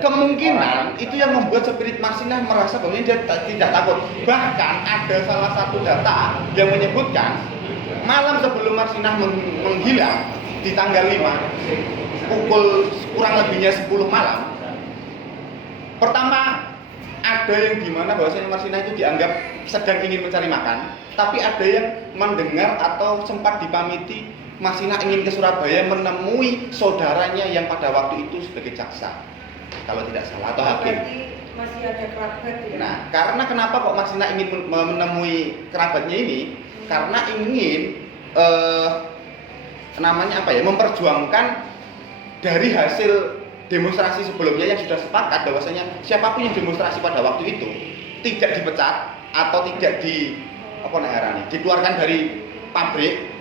kemungkinan itu yang membuat spirit Marsinah merasa bahwa dia tidak takut. Bahkan ada salah satu data yang menyebutkan malam sebelum Marsinah menghilang di tanggal 5 pukul kurang lebihnya 10 malam, pertama ada yang dimana bahwasanya Marsinah itu dianggap sedang ingin mencari makan, tapi ada yang mendengar atau sempat dipamiti Marsinah ingin ke Surabaya menemui saudaranya yang pada waktu itu sebagai jaksa, kalau tidak salah, atau hakim. Berarti masih ada kerabat ya? Nah, karena kenapa kok Marsinah ingin menemui kerabatnya ini? Karena ingin namanya apa ya, memperjuangkan dari hasil demonstrasi sebelumnya yang sudah sepakat bahwasanya siapapun yang demonstrasi pada waktu itu tidak dipecat atau tidak dikeluarkan dari pabrik,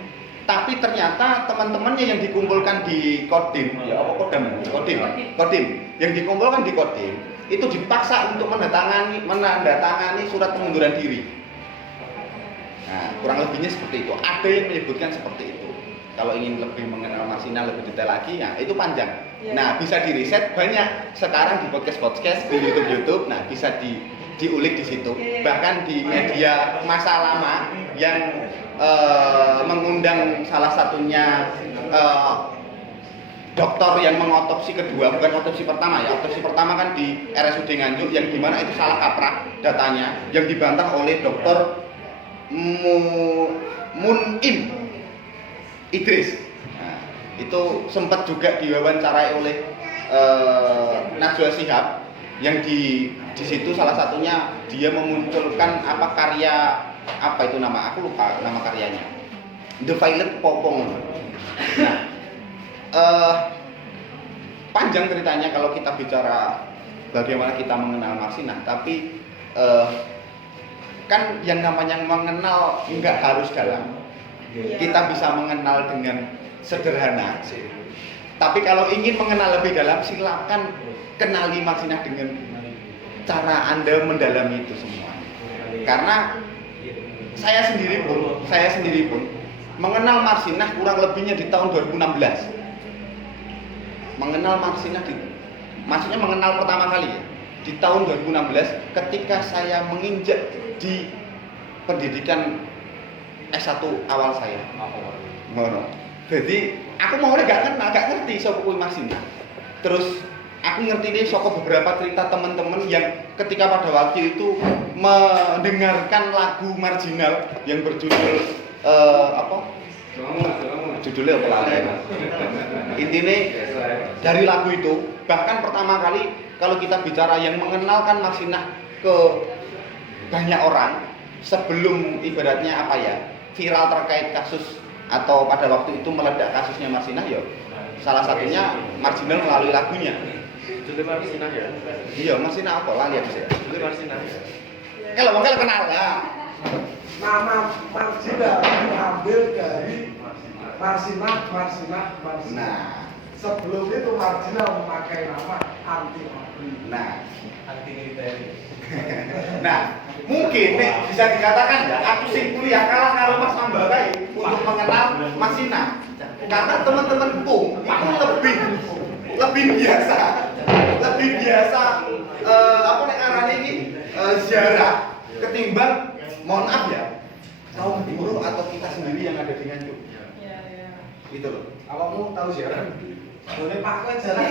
tapi ternyata teman-temannya yang dikumpulkan di Kodim yang dikumpulkan di Kodim itu dipaksa untuk menandatangani surat pengunduran diri. Nah, kurang lebihnya seperti itu. Ada yang menyebutkan seperti itu. Kalau ingin lebih mengenal Marsina lebih detail lagi, ya itu panjang. Nah, bisa di riset banyak sekarang di podcast di YouTube. Nah, bisa diulik di situ. Bahkan di media masa lama yang mengundang salah satunya dokter yang mengotopsi kedua, bukan otopsi pertama ya. Otopsi pertama kan di RSUD Nganjuk yang dimana itu salah kaprah datanya, yang dibantah oleh dokter Munim Idris. Nah, itu sempat juga diwawancarai oleh Najwa Shihab yang di situ salah satunya dia memunculkan karya aku lupa nama karyanya, The Violet Popong. Nah, panjang ceritanya kalau kita bicara bagaimana kita mengenal Marsina, tapi kan yang namanya mengenal nggak harus dalam. Kita bisa mengenal dengan sederhana. Tapi kalau ingin mengenal lebih dalam, silakan kenali Marsina dengan cara Anda mendalami itu semua. Karena saya sendiri pun mengenal Marsina kurang lebihnya di tahun 2016. Mengenal Marsina maksudnya mengenal pertama kali ya di tahun 2016 ketika saya menginjak di pendidikan S1 awal saya. Jadi aku mau gak ngerti sapa kuwi Marsina. Terus aku ngerti nih saka beberapa cerita teman-teman yang ketika pada waktu itu mendengarkan lagu marginal yang berjudul judulnya apa lagi? Intinya dari lagu itu, bahkan pertama kali kalau kita bicara yang mengenalkan Marsina ke banyak orang sebelum ibaratnya viral terkait kasus atau pada waktu itu meledak kasusnya Marsina ya salah satunya marginal melalui lagunya. Judul Marsina ya? Iya, Marsina apa lah lihat saya. Judul Marsina ya? Kalau kenal lah. Nama Marsina diambil dari Marsina. Nah, sebelum itu Marsina memakai nama anti abri. Nah, Anti militer. nah, mungkin nih bisa dikatakan ya, aku sing kuliah kalah karo Mas Ambakai untuk mengenal Marsina. Karena teman-temanku itu lebih biasa ziarah ketimbang mohon maaf ya kaum buruh atau kita sendiri yang ada di Nganjuk. Gitu loh. Awakmu tahu ziarah? Boleh Pak kowe jalan.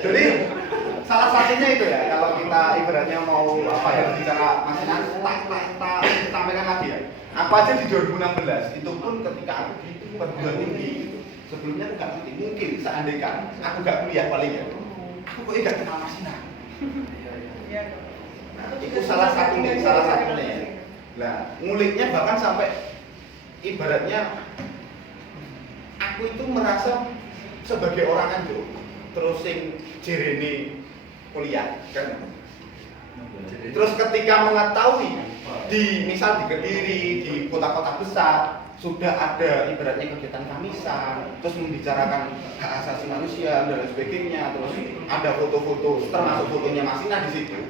Jadi salah satunya itu ya, kalau kita ibaratnya mau bicara Marsina, tak sampaikan lagi ya. Aku aja di 2016 itu pun ketika aku di perguruan tinggi, sebelumnya aku nggak ngerti, mungkin seandainya aku nggak kuliah paling ya, aku kok nggak kenal Marsina. Nah, itu salah satunya ya. Nah, nguliknya bahkan sampai ibaratnya aku itu merasa sebagai orang Nganjuk terus sing jerene kuliah kan. Terus ketika mengetahui misal di Kediri, di kota-kota besar sudah ada ibaratnya kegiatan kamisan, terus membicarakan hak asasi manusia dan sebagainya, terus ada foto-foto termasuk fotonya Marsina di situ.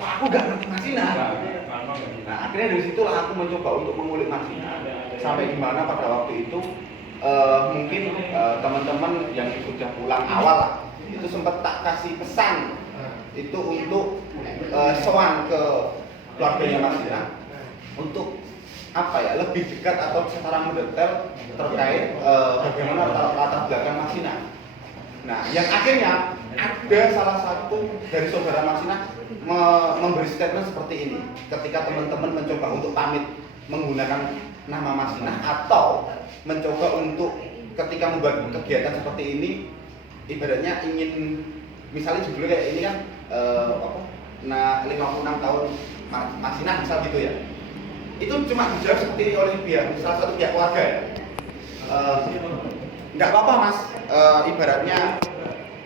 Wah, aku gak ngerti Marsina. Nah, akhirnya dari situlah aku mencoba untuk mengulik Marsina sampai di mana pada waktu itu mungkin teman-teman yang sudah pulang awal lah itu sempat tak kasih pesan itu untuk sowan ke keluarganya Marsina untuk lebih dekat atau secara mendetail terkait bagaimana latar belakang Marsina. Nah, yang akhirnya ada salah satu dari saudara Marsina memberi statement seperti ini ketika teman-teman mencoba untuk pamit menggunakan nama Marsina atau mencoba untuk ketika membuat kegiatan seperti ini ibaratnya ingin misalnya judulnya kayak ini kan 56 tahun Marsinah misal gitu ya. Itu cuma dijawab seperti oleh salah satu pihak keluarga ya. Nggak apa-apa mas, ibaratnya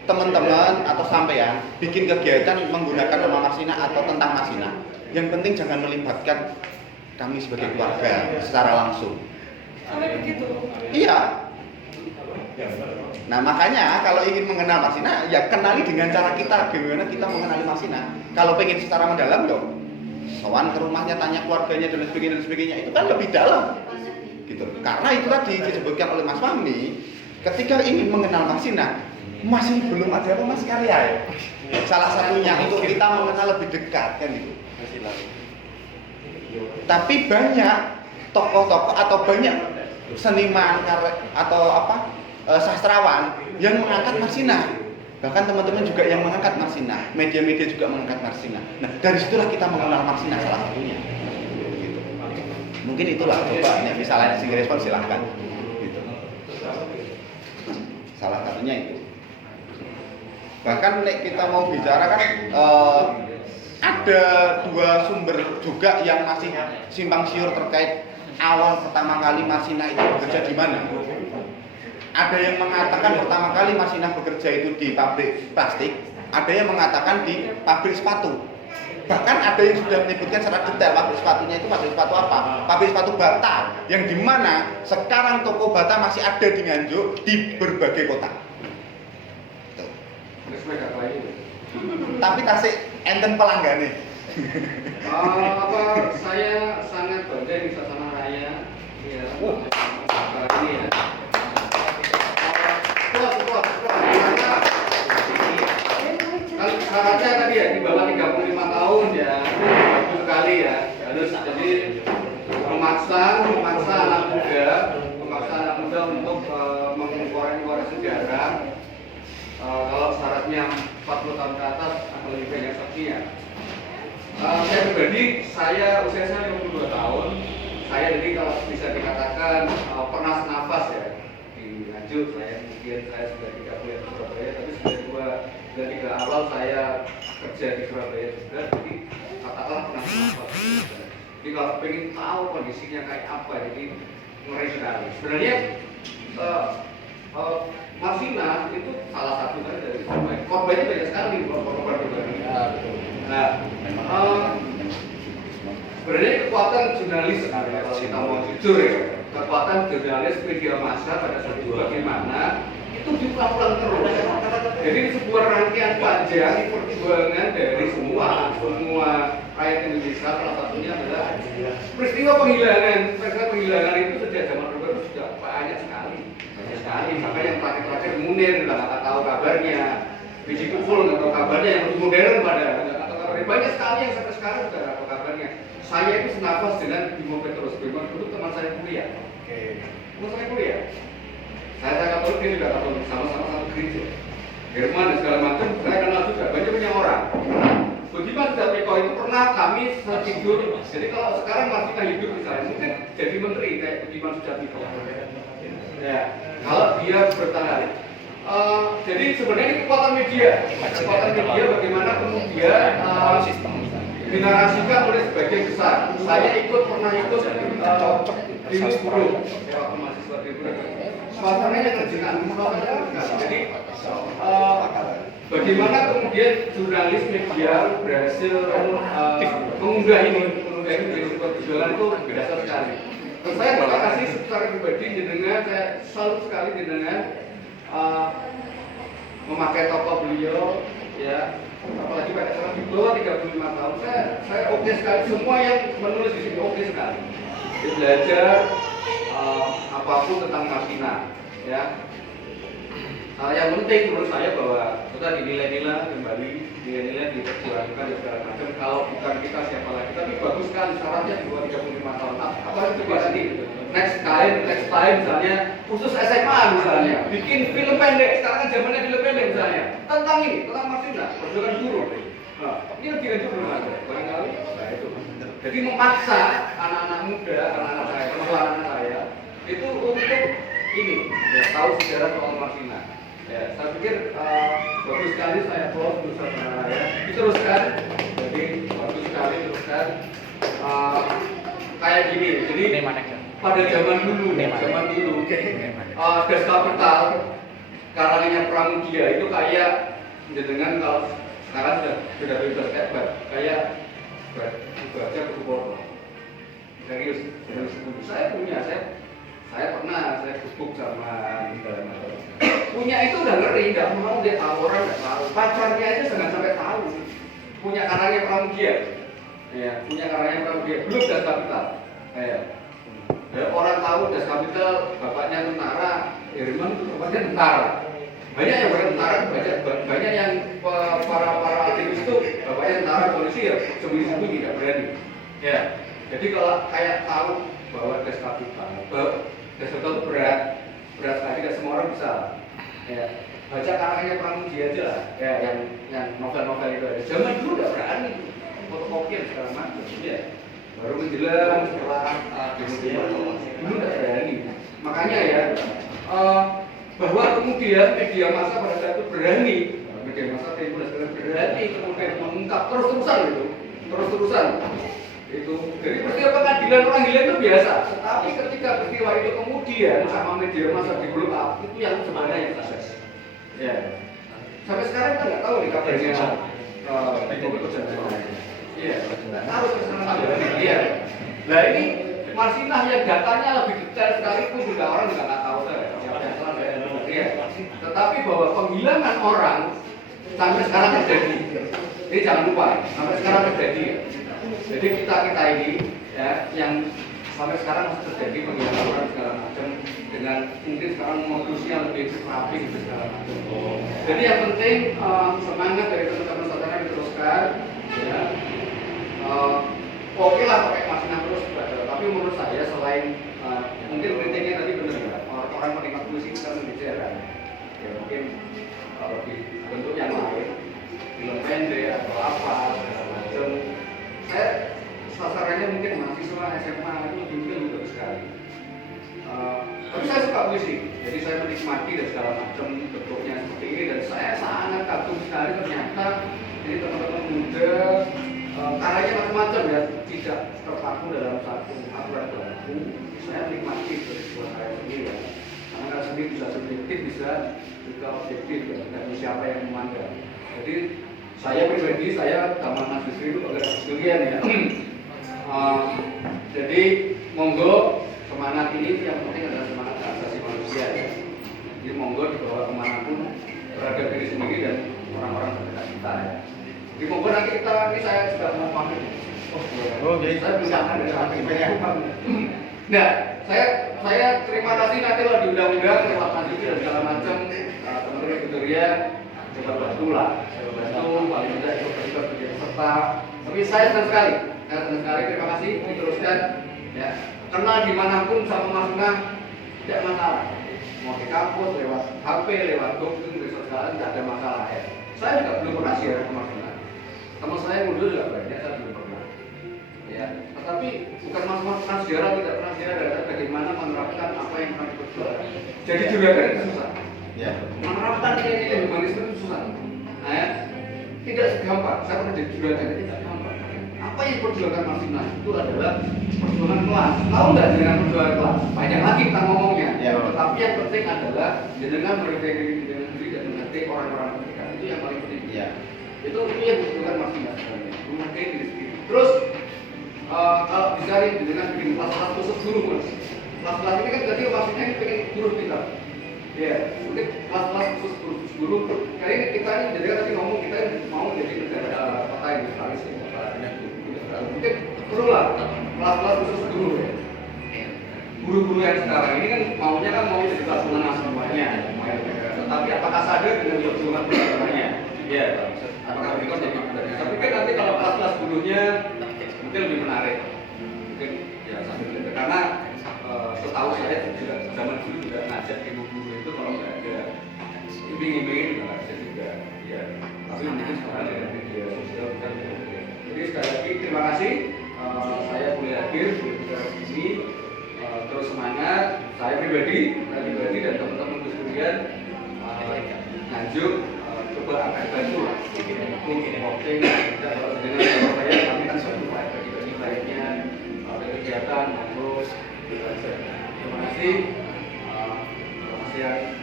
teman-teman atau sampean bikin kegiatan menggunakan nama Marsinah atau tentang Marsinah. Yang penting jangan melibatkan kami sebagai keluarga secara langsung. Sampai begitu. Iya. Nah makanya kalau ingin mengenal Marsinah, ya kenali dengan cara kita, bagaimana kita mengenali Marsinah. Kalau pengen secara mendalam dong, sowan ke rumahnya, tanya keluarganya dan sebagainya, itu kan lebih dalam. Gitu. Karena itu tadi disebutkan oleh Mas Fahmi, ketika ingin mengenal Marsinah, masih belum ada apa mas karya ya. Salah satunya untuk kita mengenal lebih dekat kan itu. Tapi banyak tokoh-tokoh atau banyak seniman atau sastrawan yang mengangkat Marsinah. Bahkan teman-teman juga yang mengangkat Marsinah, media-media juga mengangkat Marsinah. Nah, dari situlah kita mengenal Marsinah salah satunya. Gitu. Mungkin itulah, coba yang misalnya sing respon silahkan. Gitu. Salah satunya itu. Bahkan kita mau bicara kan ada dua sumber juga yang masih simpang siur terkait awal pertama kali Marsinah itu bekerja di mana. Ada yang mengatakan pertama kali Marsinah bekerja itu di pabrik plastik, ada yang mengatakan di pabrik sepatu. Bahkan ada yang sudah menyebutkan secara detail pabrik sepatunya itu pabrik sepatu apa? Pabrik sepatu bata, yang dimana sekarang toko bata masih ada di Nganjuk di berbagai kota. Tuh. Tapi tasik enten pelanggannya. Saya sangat bangga di Sasana Raya. Ya, ini ya. Kalau syaratnya tadi ya di bawah 35 tahun ya, bagus sekali ya. Harus jadi memaksa anak muda untuk mengkorek sejarah. Kalau syaratnya 40 tahun ke atas akan lebih banyak saksinya. Saya pribadi, usia saya 52 tahun. Saya jadi kalau bisa dikatakan pernah senafas ya di Nganjuk. Saya sudah 3 bulan di Surabaya, tapi sudah 3 awal saya kerja di Surabaya juga. Jadi katakanlah pernah senafas. Jadi kalau pengen tahu kondisinya kayak apa, jadi ngeri sekali. Sebenarnya Marsinah itu salah satu dari korbannya banyak sekali korban pribadi. Nah, sebenarnya kekuatan jurnalis kalau kita mau jujur ya, kekuatan jurnalis media massa pada saat itu bagaimana itu diulang-ulang terus. Jadi sebuah rangkaian panjang perjuangan dari semua rakyat Indonesia. Salah satunya adalah peristiwa penghilangan itu sejak zaman Orde Baru sudah banyak sekali. Sampai yang terakhir Munir nggak tahu kabarnya, Biji Kuful nggak tahu kabarnya, yang lebih modern pada nggak tahu kabarnya. Banyak sekali yang sampai sekarang sudah nggak tahu kabarnya. Saya itu senafas dengan Bimo Petrus. Bimo dulu teman saya kuliah. Teman saya kuliah. Saya Katolik, dia juga Katolik, sama-sama satu gereja. Jerman dan segala macam, saya kenal juga banyak orang. Budiman Sujatmiko itu pernah kami tidur. Jadi kalau sekarang Marsinah hidup misalnya, mungkin jadi menteri kayak Budiman Sujatmiko. Ya, kalau dia bertahan. Jadi sebenarnya ini kekuatan media bagaimana kemudian dinarasikan oleh sebagian besar. Saya pernah ikut di Musbro, waktu mahasiswa di Musbro. Suasananya terjengah. Jadi bagaimana kemudian jurnalis media berhasil mengunggah ini dari sebuah perjuangan itu berdasar sekali. Dan saya terima kasih secara pribadi dengan saya salut sekali dengan memakai tokoh beliau ya, apalagi pada saat di bawah 35 tahun saya oke sekali, semua yang menulis di sini oke sekali. Dia belajar apapun tentang Marsinah ya. Yang penting menurut saya bahwa kita nilai-nilai kembali, nilai-nilai diperjuangkan dan segala macam. Kalau bukan kita siapa lagi, tapi bagus kan syaratnya di bawah 35 tahun. Apa itu coba nanti next time misalnya khusus SMA misalnya bikin film pendek, sekarang kan zamannya film pendek misalnya tentang ini, tentang Marsinah, perjuangan buruh. Nah, ini lebih lanjut belum ada, barangkali. Nah itu. Jadi memaksa anak-anak muda, anak-anak saya itu untuk ini, ya, tahu sejarah soal Marsinah. Ya, saya pikir bagus sekali saya close Ustaz ya. Diteruskan, jadi bagus sekali teruskan. Kayak gini, jadi pada zaman dulu, Das Kapital karangannya Pramudia itu kayak dengan kalau sekarang sudah bebas kayak baca buku porno. Serius, saya punya, saya pernah Facebook sama segala macam. Punya itu udah ngeri, nggak mau dia tahu, orang nggak tahu. Pacarnya itu jangan sampai tahu. Punya karangnya Pramudia, ya, punya karangnya Pramudia. Belum Das Kapital, ya. Orang tahu Das Kapital, bapaknya tentara, Herman itu bapaknya tentara. Banyak yang bertentara, banyak yang para aktivis itu bapaknya tentara, polisi ya, sembunyi-sembunyi tidak berani. Ya, jadi kalau kayak tahu bahwa Das Kapital itu berat sekali, tidak semua orang bisa. Ya, baca karangannya Pramudia aja lah, ya, yang novel-novel itu ada. Zaman dulu nggak berani, fotokopian segala macam, ya. Baru menjelang setelah dulu nggak berani. Makanya ya, bahwa kemudian media massa pada saat itu berani, media massa Tempo dan sebagainya berani kemudian mengungkap terus-terusan itu. Jadi peristiwa pengadilan orang gila itu biasa, tetapi ketika peristiwa itu kemudian sama media massa di blow up, itu yang sebenarnya yang sukses. Ya, sampai sekarang kita nggak tahu nih kabarnya Tempo kerjaan. Iya, nggak tahu sekarang. Iya. Nah ini Marsinah yang datanya lebih detail sekalipun juga orang juga nggak tahu ya. Tetapi bahwa penghilangan orang sampai sekarang terjadi. Ini jangan lupa, sampai sekarang terjadi. Jadi kita ini ya yang sampai sekarang masih terjadi penghilangan orang segala macam dengan mungkin sekarang modusnya lebih rapi gitu segala macam. Jadi yang penting semangat dari teman-teman saudara diteruskan. Ya. Oke lah pakai Marsinah terus, tapi menurut saya selain mungkin kritiknya tadi benar ya, orang penikmat puisi kita mengejar kan, ya mungkin kalau di bentuk yang lain, film pendek atau apa segala macam. Saya sasarannya mungkin mahasiswa SMA itu mungkin bagus sekali. Tapi saya suka puisi, jadi saya menikmati dan segala macam bentuknya seperti ini dan saya sangat kagum sekali ternyata ini teman-teman muda. Karyanya macam-macam ya, tidak terpaku dalam satu aturan baku. Saya menikmati sebuah karya sendiri ya. Karena karya sendiri bisa subjektif, bisa juga objektif ya. Dan siapa yang memandang. Jadi saya pribadi, saya zaman Mas Yusri itu agak sebagian ya. Jadi monggo semangat ini yang penting adalah semangat asasi manusia ya. Jadi monggo dibawa kemanapun terhadap diri sendiri dan orang-orang terdekat kita ya. Di mobil nanti kita ini saya sudah mau pamit. Jadi saya bisa ada Nah, saya terima kasih nanti kalau diundang-undang lewat Mas dan segala macam teman-teman Victoria coba bantu lah, paling tidak ikut menjadi peserta. Tapi saya senang sekali, terima kasih diteruskan ya. Karena dimanapun sama Marsinah tidak masalah. Mau di kampus, lewat HP, lewat Google, lewat segala tidak ada masalah ya. Saya juga belum pernah share ke Marsinah. Teman saya mundur juga banyak, saya belum pernah. Ya, tetapi bukan masalah pernah sejarah tidak pernah sejarah adalah bagaimana menerapkan apa yang pernah diperjuangkan. Jadi juragan itu susah. Ya. Menerapkan nilai humanisme itu susah. Nah, ya, tidak segampang. Saya pernah jadi juragan tidak gampang. Apa yang diperjuangkan Marsinah itu adalah perjuangan kelas. Tahu nggak dengan perjuangan kelas? Banyak lagi kita ngomongnya. Ya. Tapi yang penting adalah dengan menghargai diri dan menghargai orang-orang mereka itu yang paling penting. Ya. Itu yang dibutuhkan Marsinah sebenarnya. Menghargai diri sendiri. Terus kalau bisa dengan bikin kelas-kelas khusus guru mas. Kelas-kelas ini kan tadi maksudnya pengen guru kita. Ya, mungkin kelas-kelas khusus guru. Kali ini kita ini jadi tadi ngomong kita mau jadi negara kota industrialis ya. Mungkin perlu lah kelas-kelas khusus guru ya. Guru-guru yang sekarang ini kan maunya kan mau jadi kelas menengah semuanya. Tetapi apakah sadar dengan perjuangan perjuangannya? Ya, apakah itu jadi? Tapi kan nanti kalau kelas-kelas gurunya mungkin lebih menarik. Mungkin ya sambil karena setahu saya juga zaman dulu juga ngajak ibu-guru itu kalau nggak ada iming-imingin juga nggak bisa juga. Ya, tapi mungkin sekarang ada media sosial bukan. Jadi sekali lagi terima kasih. Saya boleh hadir, boleh bicara di sini. Terus semangat. Saya pribadi dan teman-teman sekalian Nganjuk coba agak bantu lah ini posting kalau dengan saya kami kan suatu bagi baiknya ada kegiatan terus terima kasih yang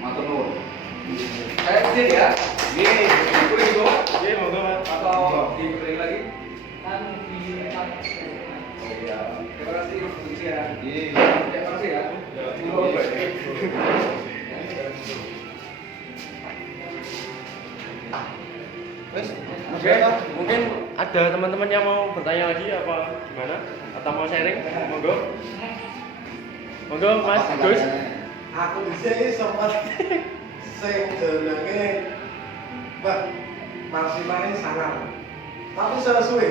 matur nuwun. Saya izin ya. Ini dikulik dulu. Oke, monggo Mas. Atau dikulik lagi? Kan di Oh iya. Terima kasih untuk ya. Terima kasih ya. Wes, Oke, mungkin ada teman-teman yang mau bertanya lagi apa gimana? Atau mau sharing? Monggo. Monggo Mas Gus. Aku disini sempat sing jenenge Mbak Marsimane sangar. Tapi sesuai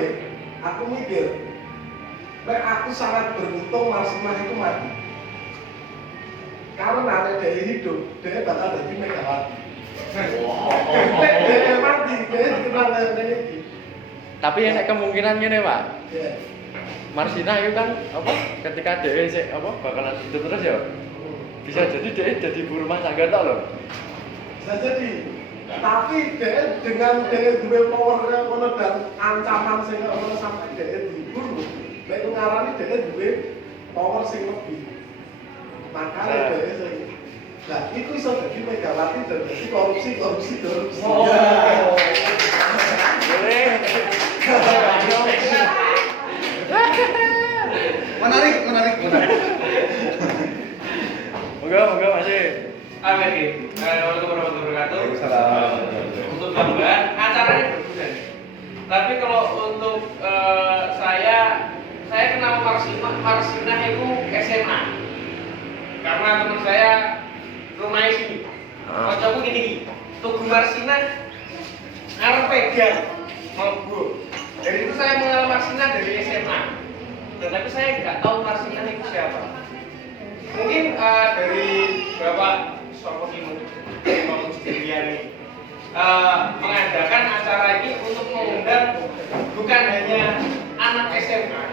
aku mikir Mbak aku sangat beruntung Marsimane itu mati. Karena dia hidup, dia bakal jadi megawati. Dia mati, dia dikenal dengan ini. Tapi enak kemungkinan ngene, Pak. Ya. Marsina itu kan apa? Ketika dia apa bakalan hidup terus ya. Bisa jadi dia jadi ibu rumah tangga tok loh. Bisa jadi. Tapi dia dengan dia dua power yang ono dan ancaman sing ono sampai dia diburu. Nek ngarani dia dua power sing lebih. Makanya dia sing nah, itu iso jadi megawati dan jadi korupsi. Oh. Boleh. Menarik. Moga masih. Amin. Assalamualaikum warahmatullahi wabarakatuh. Untuk gambaran acaranya berbeda. Tapi kalau untuk saya kenal Marsinah itu SMA. Karena teman saya rumahnya sini. Kocokku gini, Tugu Marsinah arep pegang monggo. Dari itu saya mengenal Marsinah dari SMA. Tapi saya nggak tahu Marsinah itu siapa. Mungkin dari Bapak Sopo Kimo Juliani mengadakan acara ini untuk mengundang bukan hanya anak SMA,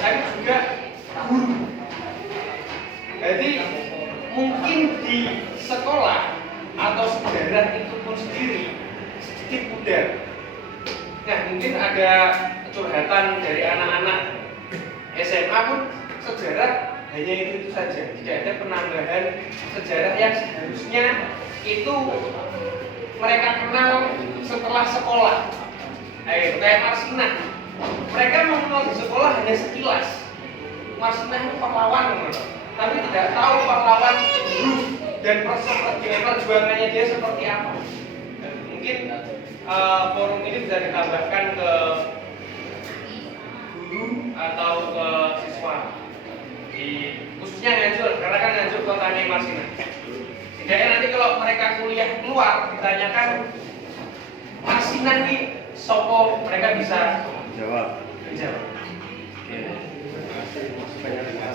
tapi juga guru. Jadi mungkin di sekolah atau sejarah itu pun sendiri sedikit pudar. Nah, mungkin ada curhatan dari anak-anak SMA pun sejarah hanya itu saja, tidak ada penambahan sejarah yang seharusnya itu mereka kenal setelah sekolah. Kayak Marsinah, mereka mengenal di sekolah hanya sekilas. Marsinah itu pahlawan, tapi tidak tahu pahlawan dulu dan perjuangannya dia seperti apa. Mungkin forum ini bisa ditambahkan ke guru atau ke siswa. Khususnya Nganjuk, karena kan Nganjuk kotanya Marsinah. Setidaknya nanti kalau mereka kuliah keluar ditanyakan Marsinah nih sopo, mereka bisa Jawab. menjawab.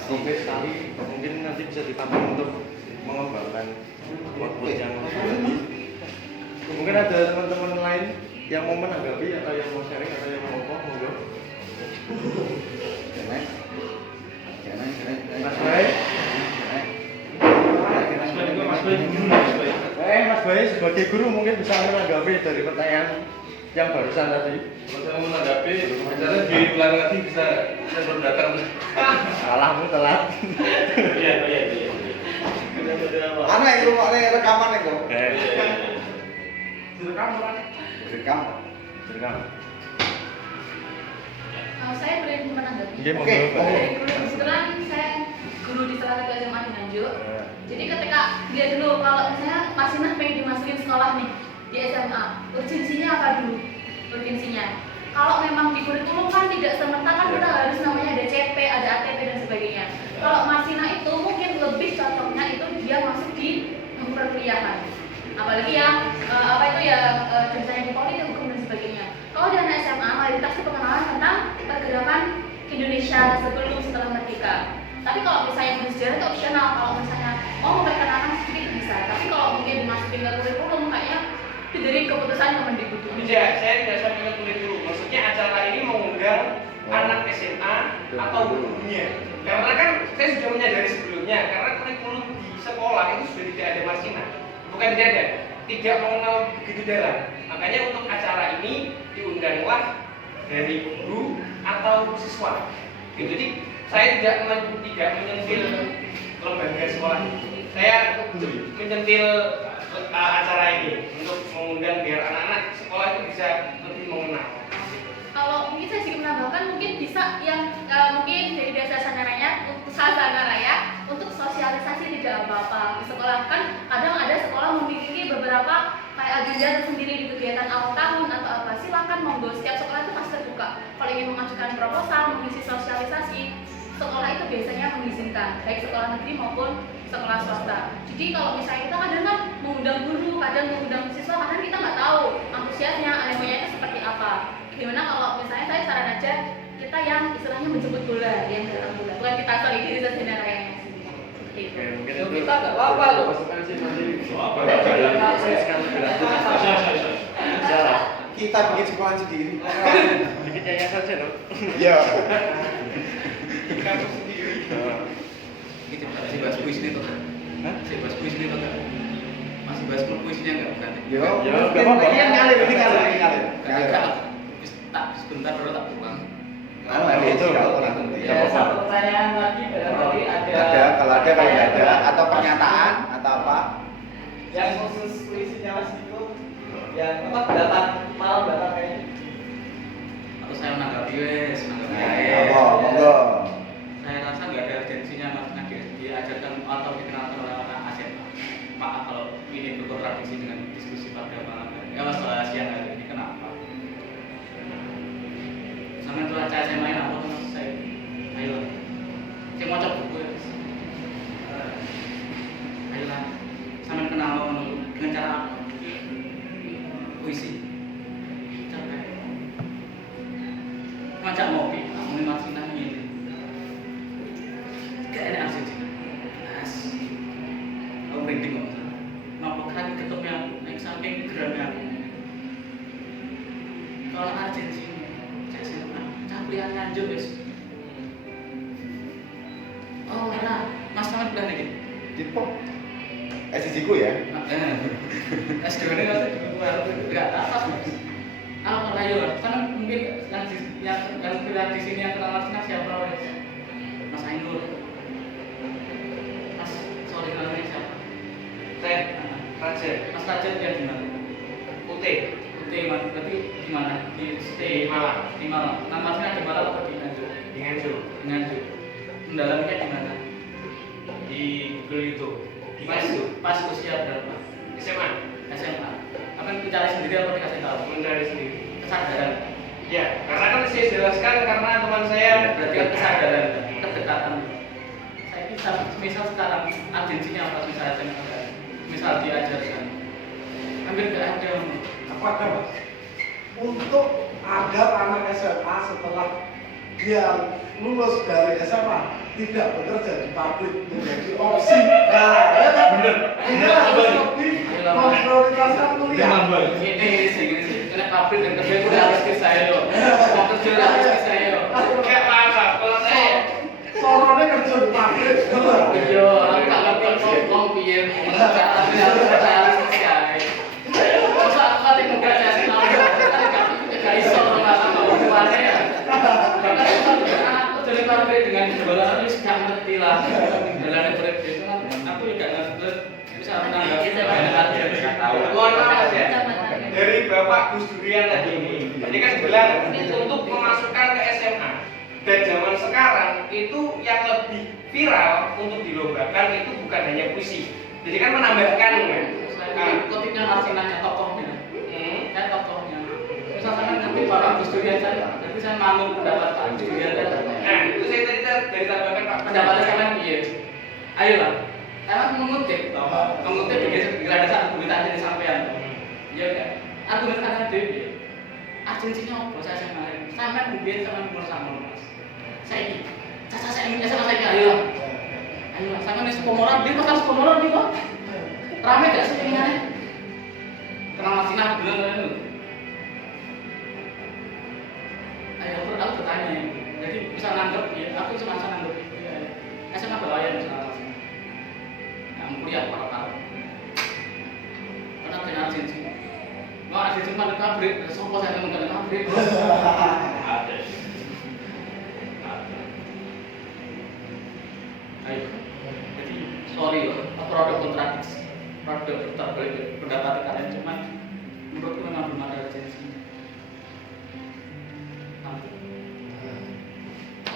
Oke, sekali mungkin nanti bisa ditambah untuk mengembangkan workload yang lebih. Mungkin ada teman-teman lain yang mau menanggapi atau yang mau sharing atau yang mau ngomong, monggo. Mas Baik. Mas Baik sebagai guru mungkin bisa menanggapi dari pertanyaan yang barusan tadi. Kalau saya mau menanggapi, acaranya diulang lagi bisa saya baru datang. Salahmu telat. Iya. Ana yang rumah rekaman itu. Direkam. Saya boleh menanggapi. Oke. Kebetulan saya guru di salah satu SMA di Nganjuk. Jadi ketika dia dulu kalau misalnya Marsinah pengen dimasukin sekolah nih di SMA, urgensinya apa dulu? Urgensinya. Kalau memang di kurikulum kan tidak semerta kan kita harus namanya ada CP, ada ATP dan sebagainya. Kalau Marsinah itu mungkin lebih cocoknya itu dia masuk di perkuliahan. Apalagi yang jurusannya di politik, hukum dan sebagainya. Kalau di anak SMA, mayoritas itu pengenalan tentang pergerakan Indonesia setelah merdeka. Tapi kalau misalnya sejarah itu opsional, kalau misalnya mau memperkenalkan sedikit bisa. Tapi kalau mungkin dimasukin ke kurikulum kayaknya itu dari keputusan Kemendikbud. Tidak, saya tidak sampai kulit dulu. Maksudnya acara ini mengundang anak SMA atau gurunya. Karena kan saya sudah menyadari sebelumnya, karena kurikulum di sekolah itu sudah tidak ada Marsinah. Bukan tidak ada, tidak mengenal begitu dalam. Makanya untuk acara ini diundanglah dari guru atau siswa. Gitu. Jadi saya tidak menyentil lembaga sekolah. Saya menyentil acara ini untuk mengundang biar anak-anak sekolah itu bisa lebih mengenal. Kalau mungkin saya sedikit menambahkan, mungkin bisa yang mungkin dari desa Sanaraya untuk sosialisasi tidak apa-apa di sekolah. Kan kadang ada sekolah memiliki beberapa kayak agenda tersendiri di kegiatan awal tahun atau apa, silakan monggo, setiap sekolah itu pasti terbuka. Kalau ingin mengajukan proposal, mengisi sosialisasi, sekolah itu biasanya mengizinkan, baik sekolah negeri maupun sekolah swasta. Jadi kalau misalnya kita kadang kan mengundang guru, kadang mengundang siswa, kadang kita nggak tahu antusiasnya, anemanya itu seperti apa. Gimana kalau misalnya saya saran aja kita yang istilahnya menjemput bola, yang datang bola, bukan kita sorry diri sendiri rayanya. Gitu. Kita nggak apa-apa loh. Kita bikin sekolah sendiri. Bikin yayasan saja loh. Iya. Kamu sendiri. Masih bahas kuis ini toh? Masih bahas kuis ini toh? Masih bahas kuisnya nggak bukan? Yo, nggak apa-apa. ini ngalir, ini ngalir. Tak sebentar baru tak pulang. Itu Ya, satu pertanyaan lagi barangkali ada, kalau ada, kalau nggak ada, atau pernyataan atau apa? yang khusus puisinya Mas Diko, yang apa malam datang kayaknya. Atau saya menanggapi wes, Apa, monggo. Saya rasa nggak ada urgensinya mas diajarkan atau dikenalkan oleh anak ASEP. Pak, kalau ini berkontradiksi dengan diskusi pada malam hari, soal siang hari ini kenapa? Sama itu acara saya main apa mas saya, ayo, saya mau coba buku ya. Ayolah, sama kenal dengan cara apa? Puisi. Capek. Ngajak ngopi, ngomongin Martina ini. Gak enak sih. Mas. Aku merinding kok. Ngapa kan ketemu aku, naik saking geramnya aku. Kalau Argentina, saya senang. Caplian lanjut guys. Oh enak, mas sangat bilang lagi. Tipo. SSC-ku ya. S2 ini masih enggak atas mas. Kalau ayo lah, kan mungkin yang pilihan di sini yang kenal Mas siapa mas? Mas Ainur. Mas, sorry namanya siapa? Saya Raja. Mas Raja dia di mana? Ute. Ute mas, berarti di mana? Di Di Malang. Di Malang. Nama aslinya di Malang atau di Nganjuk? Di Nganjuk. Di Nganjuk. Mendalamnya di mana? Di Google itu. Di Pas, Nganjuk. pas usia berapa? SMA. SMA. Apa mencari sendiri atau dikasih tahu? Mencari sendiri. Kesadaran. Ya, karena kan saya jelaskan karena teman saya Berarti kan kesadaran, kedekatan. Saya bisa, misal sekarang agensinya apa misalnya saya mengatakan, misal diajarkan, hampir nggak ada. Apakah mas? Untuk agar anak SMA setelah dia lulus dari SMA tidak bekerja di pabrik menjadi opsi. Nah, ya kan? Bener. Dia harus lebih memprioritaskan kuliah. Ini sih, kena pabrik dan kerja itu udah harus ke saya loh. Mau kerja udah harus ke saya loh. kayak apa? Kalau saya Sorone kerja di pabrik. Iya, aku tak ngerti ngomong piye, tapi harus ke saya. Masa aku kan tidak kerja sih, nggak iso malah mau kemana ya. Aku dari pabrik dengan jualan itu sudah ngerti lah. Jalan pabrik itu kan, aku juga ngerti. Bisa menanggapi dengan tahu. mohon maaf ya. Dari Bapak Gus Durian tadi ini kan bilang untuk memasukkan ke SMA. Dan zaman sekarang itu yang lebih viral untuk dilombakan itu bukan hanya puisi. Jadi kan menambahkan kan. Ketiknya harus nanya tokohnya. Saya tokohnya. Misalkan nanti Bapak Gus Durian saya, nanti saya manut pendapat Pak Gus Durian. Nah, itu saya tadi dari tambahkan Pak. Pendapatnya kalian piye? Ayolah. Emang mengutip di ada satu berita aja disampaikan. Iya kan? Argumen kalian dewe. Agensinya apa saya kemarin? Sampai mungkin sama umur sama mas. Saya ini, saya ingin sama saya ayolah. Ayolah, sama nih sekomoran, dia pasal sekomoran nih kok. Rame gak sih pengennya? Kenal Martina aku bilang kan? Ayo, aku bertanya ini. Jadi bisa nanggep ya, aku cuma bisa nanggep itu ya. SMA Balayan misalnya. Yang kuliah para tahun. Karena mana kabrik, sopo saya ngomong kabrik. Ada. Ayo. Jadi sorry loh, produk kontradiksi, produk terbalik pendapat kalian cuman menurutku memang belum ada urgensi.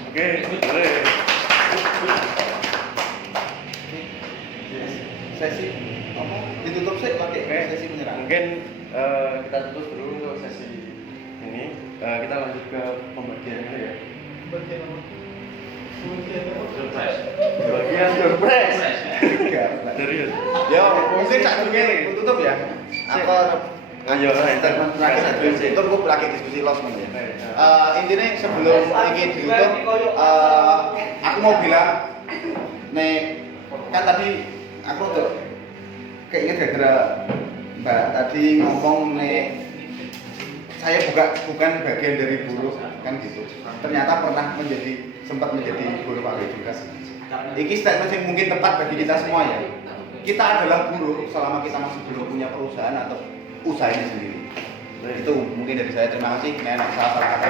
Oke, boleh. Sesi apa? Ditutup sih pakai sesi menyerang. Mungkin kita tutup dulu untuk sesi ini. Kita lanjut ke pembagian ini ya. Bagian surprise. Serius. Ya, mungkin saat ini tutup ya. Apa Ayo, statement terakhir saja. Itu gue lagi diskusi los ya. Intinya sebelum ini ditutup, aku mau bilang, nih kan tadi aku tuh keinget gara-gara Mbak tadi ngomong nih, saya bukan bagian dari buruh kan gitu. Ternyata pernah sempat menjadi buruh pabrik juga. Ini statement yang mungkin tepat bagi kita semua ya. Kita adalah buruh selama kita masih belum punya perusahaan atau usahanya sendiri. Itu mungkin dari saya. Terima kasih. Nenek salah kata.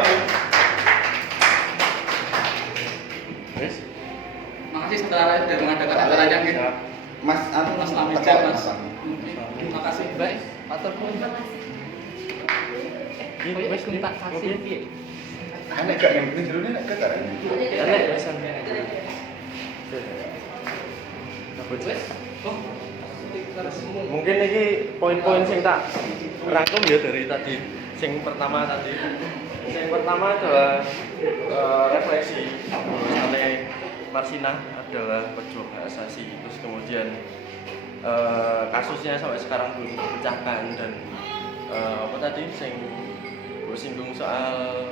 Yes. Makasih setelah sudah mengadakan acara yang ini. Mas Mas Lamija, Teko, Mas. Terima kasih. Baik. Matur nuwun. Terima kasih. Koyo wis minta kasih piye? Anek gak yang penting jerone nek gak. Elek wis sampe. Wes. Mungkin ini poin-poin sing tak rangkum ya dari tadi. Sing pertama adalah refleksi bahwasannya Marsina adalah pejuang hak asasi. Terus kemudian kasusnya sampai sekarang belum terpecahkan dan apa tadi sing gue singgung soal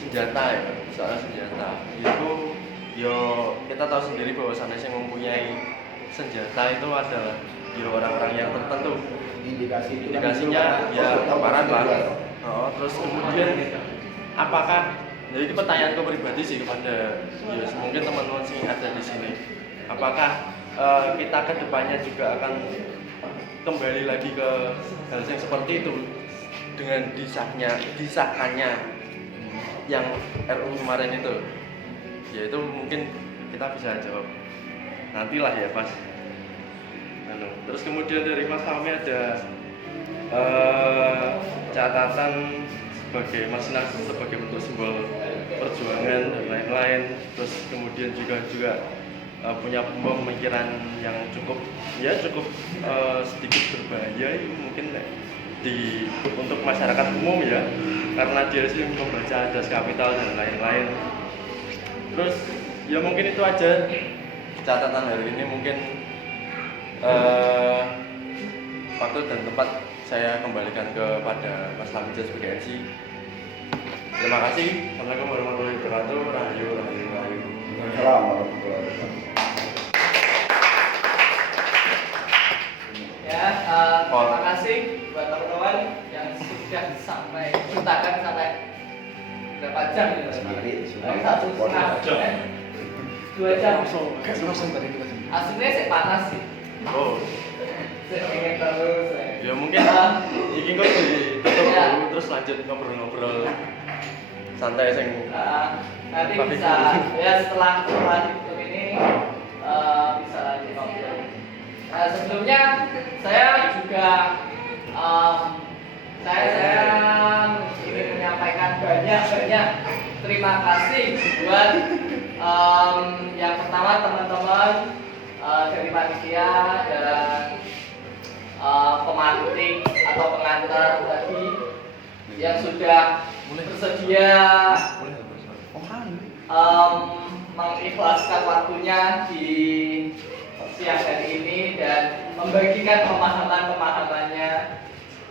senjata ya, soal senjata itu yo kita tahu sendiri bahwa sana yang mempunyai senjata itu adalah orang-orang yang tertentu. Indikasinya ya aparat lah. Terus kemudian apakah jadi ini pertanyaanku pribadi sih kepada ya mungkin teman-teman sing ada di sini. Apakah kita ke depannya juga akan kembali lagi ke hal yang seperti itu dengan disahkannya yang RUU kemarin itu? Ya itu mungkin kita bisa jawab nantilah ya pas. Terus kemudian dari Mas Fahmi ada catatan sebagai Marsina sebagai bentuk simbol perjuangan dan lain-lain. Terus kemudian juga punya pemikiran yang cukup sedikit berbahaya mungkin untuk masyarakat umum ya, karena dia sih membaca ajas kapital dan lain-lain. Terus ya mungkin itu aja catatan hari ini. Mungkin waktu dan tempat saya kembalikan kepada Mas Lamija sebagai MC. Terima kasih. Assalamualaikum warahmatullahi wabarakatuh. Rahayu, rahayu, rahayu. Assalamualaikum warahmatullahi wabarakatuh. Ya, terima kasih buat teman-teman yang sudah sampai ceritakan sampai berapa jam ya? Satu setengah jam. 2 jam. Aslinya saya panas sih. Oh. Saya pengen terus. Ya mungkin iki kok ditutup dulu terus lanjut ngobrol-ngobrol santai sing nanti bisa ya setelah ditutup ini bisa lanjut ngobrol. Sebelumnya saya juga saya ingin menyampaikan banyak terima kasih buat yang pertama teman-teman dari panitia dan pemantik atau pengantar tadi yang sudah bersedia mengikhlaskan waktunya di siang hari ini dan membagikan pemahamannya.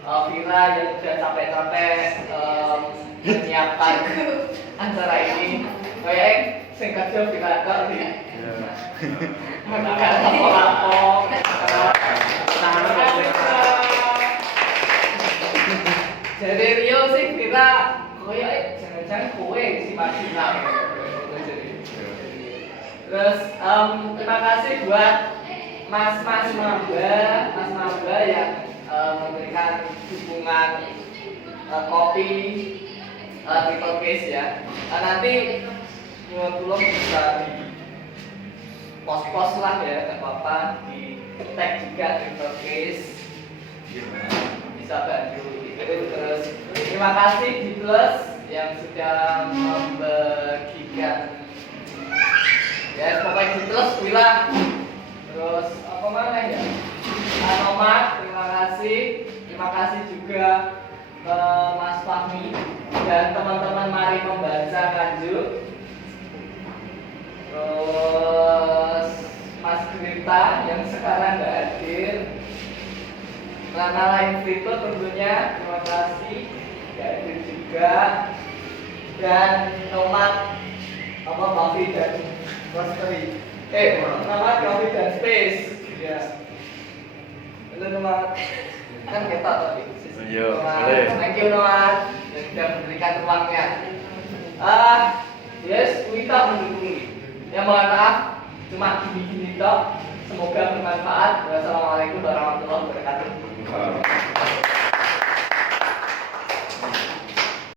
Vira yang sudah capek-capek menyiapkan acara ini. Kayak singkat jawab Vira kali. Menekan lapor. Jadi Rio sih Vira kayak jangan-jangan kowe si Marsina. Terus terima kasih buat Mas Mamba yang memberikan dukungan kopi Triple Case ya. Nanti tolong bisa di pos-pos lah ya, nggak apa-apa, di tag juga Triple Case, bisa bantu itu. Terus terima kasih di Plus yang sudah membagikan ya, pokoknya di Plus Wila. Terus apa mana ya, Nomad, terima kasih juga ke Mas Fahmi dan teman-teman Mari Membaca Kanju. Terus Mas Grita yang sekarang nggak hadir, Lana Lain Frito tentunya terima kasih nggak hadir juga, dan Nomad apa Bafi dan Roastery, Nomad Bafi dan Space ya. Itu Nomad kan kita tadi. Iya, boleh. Thank you Nomad yang sudah memberikan ruangnya. Yes, kita mendukung. Ya mohon maaf, cuma gini-gini toh. Semoga bermanfaat. Wassalamualaikum warahmatullahi wabarakatuh.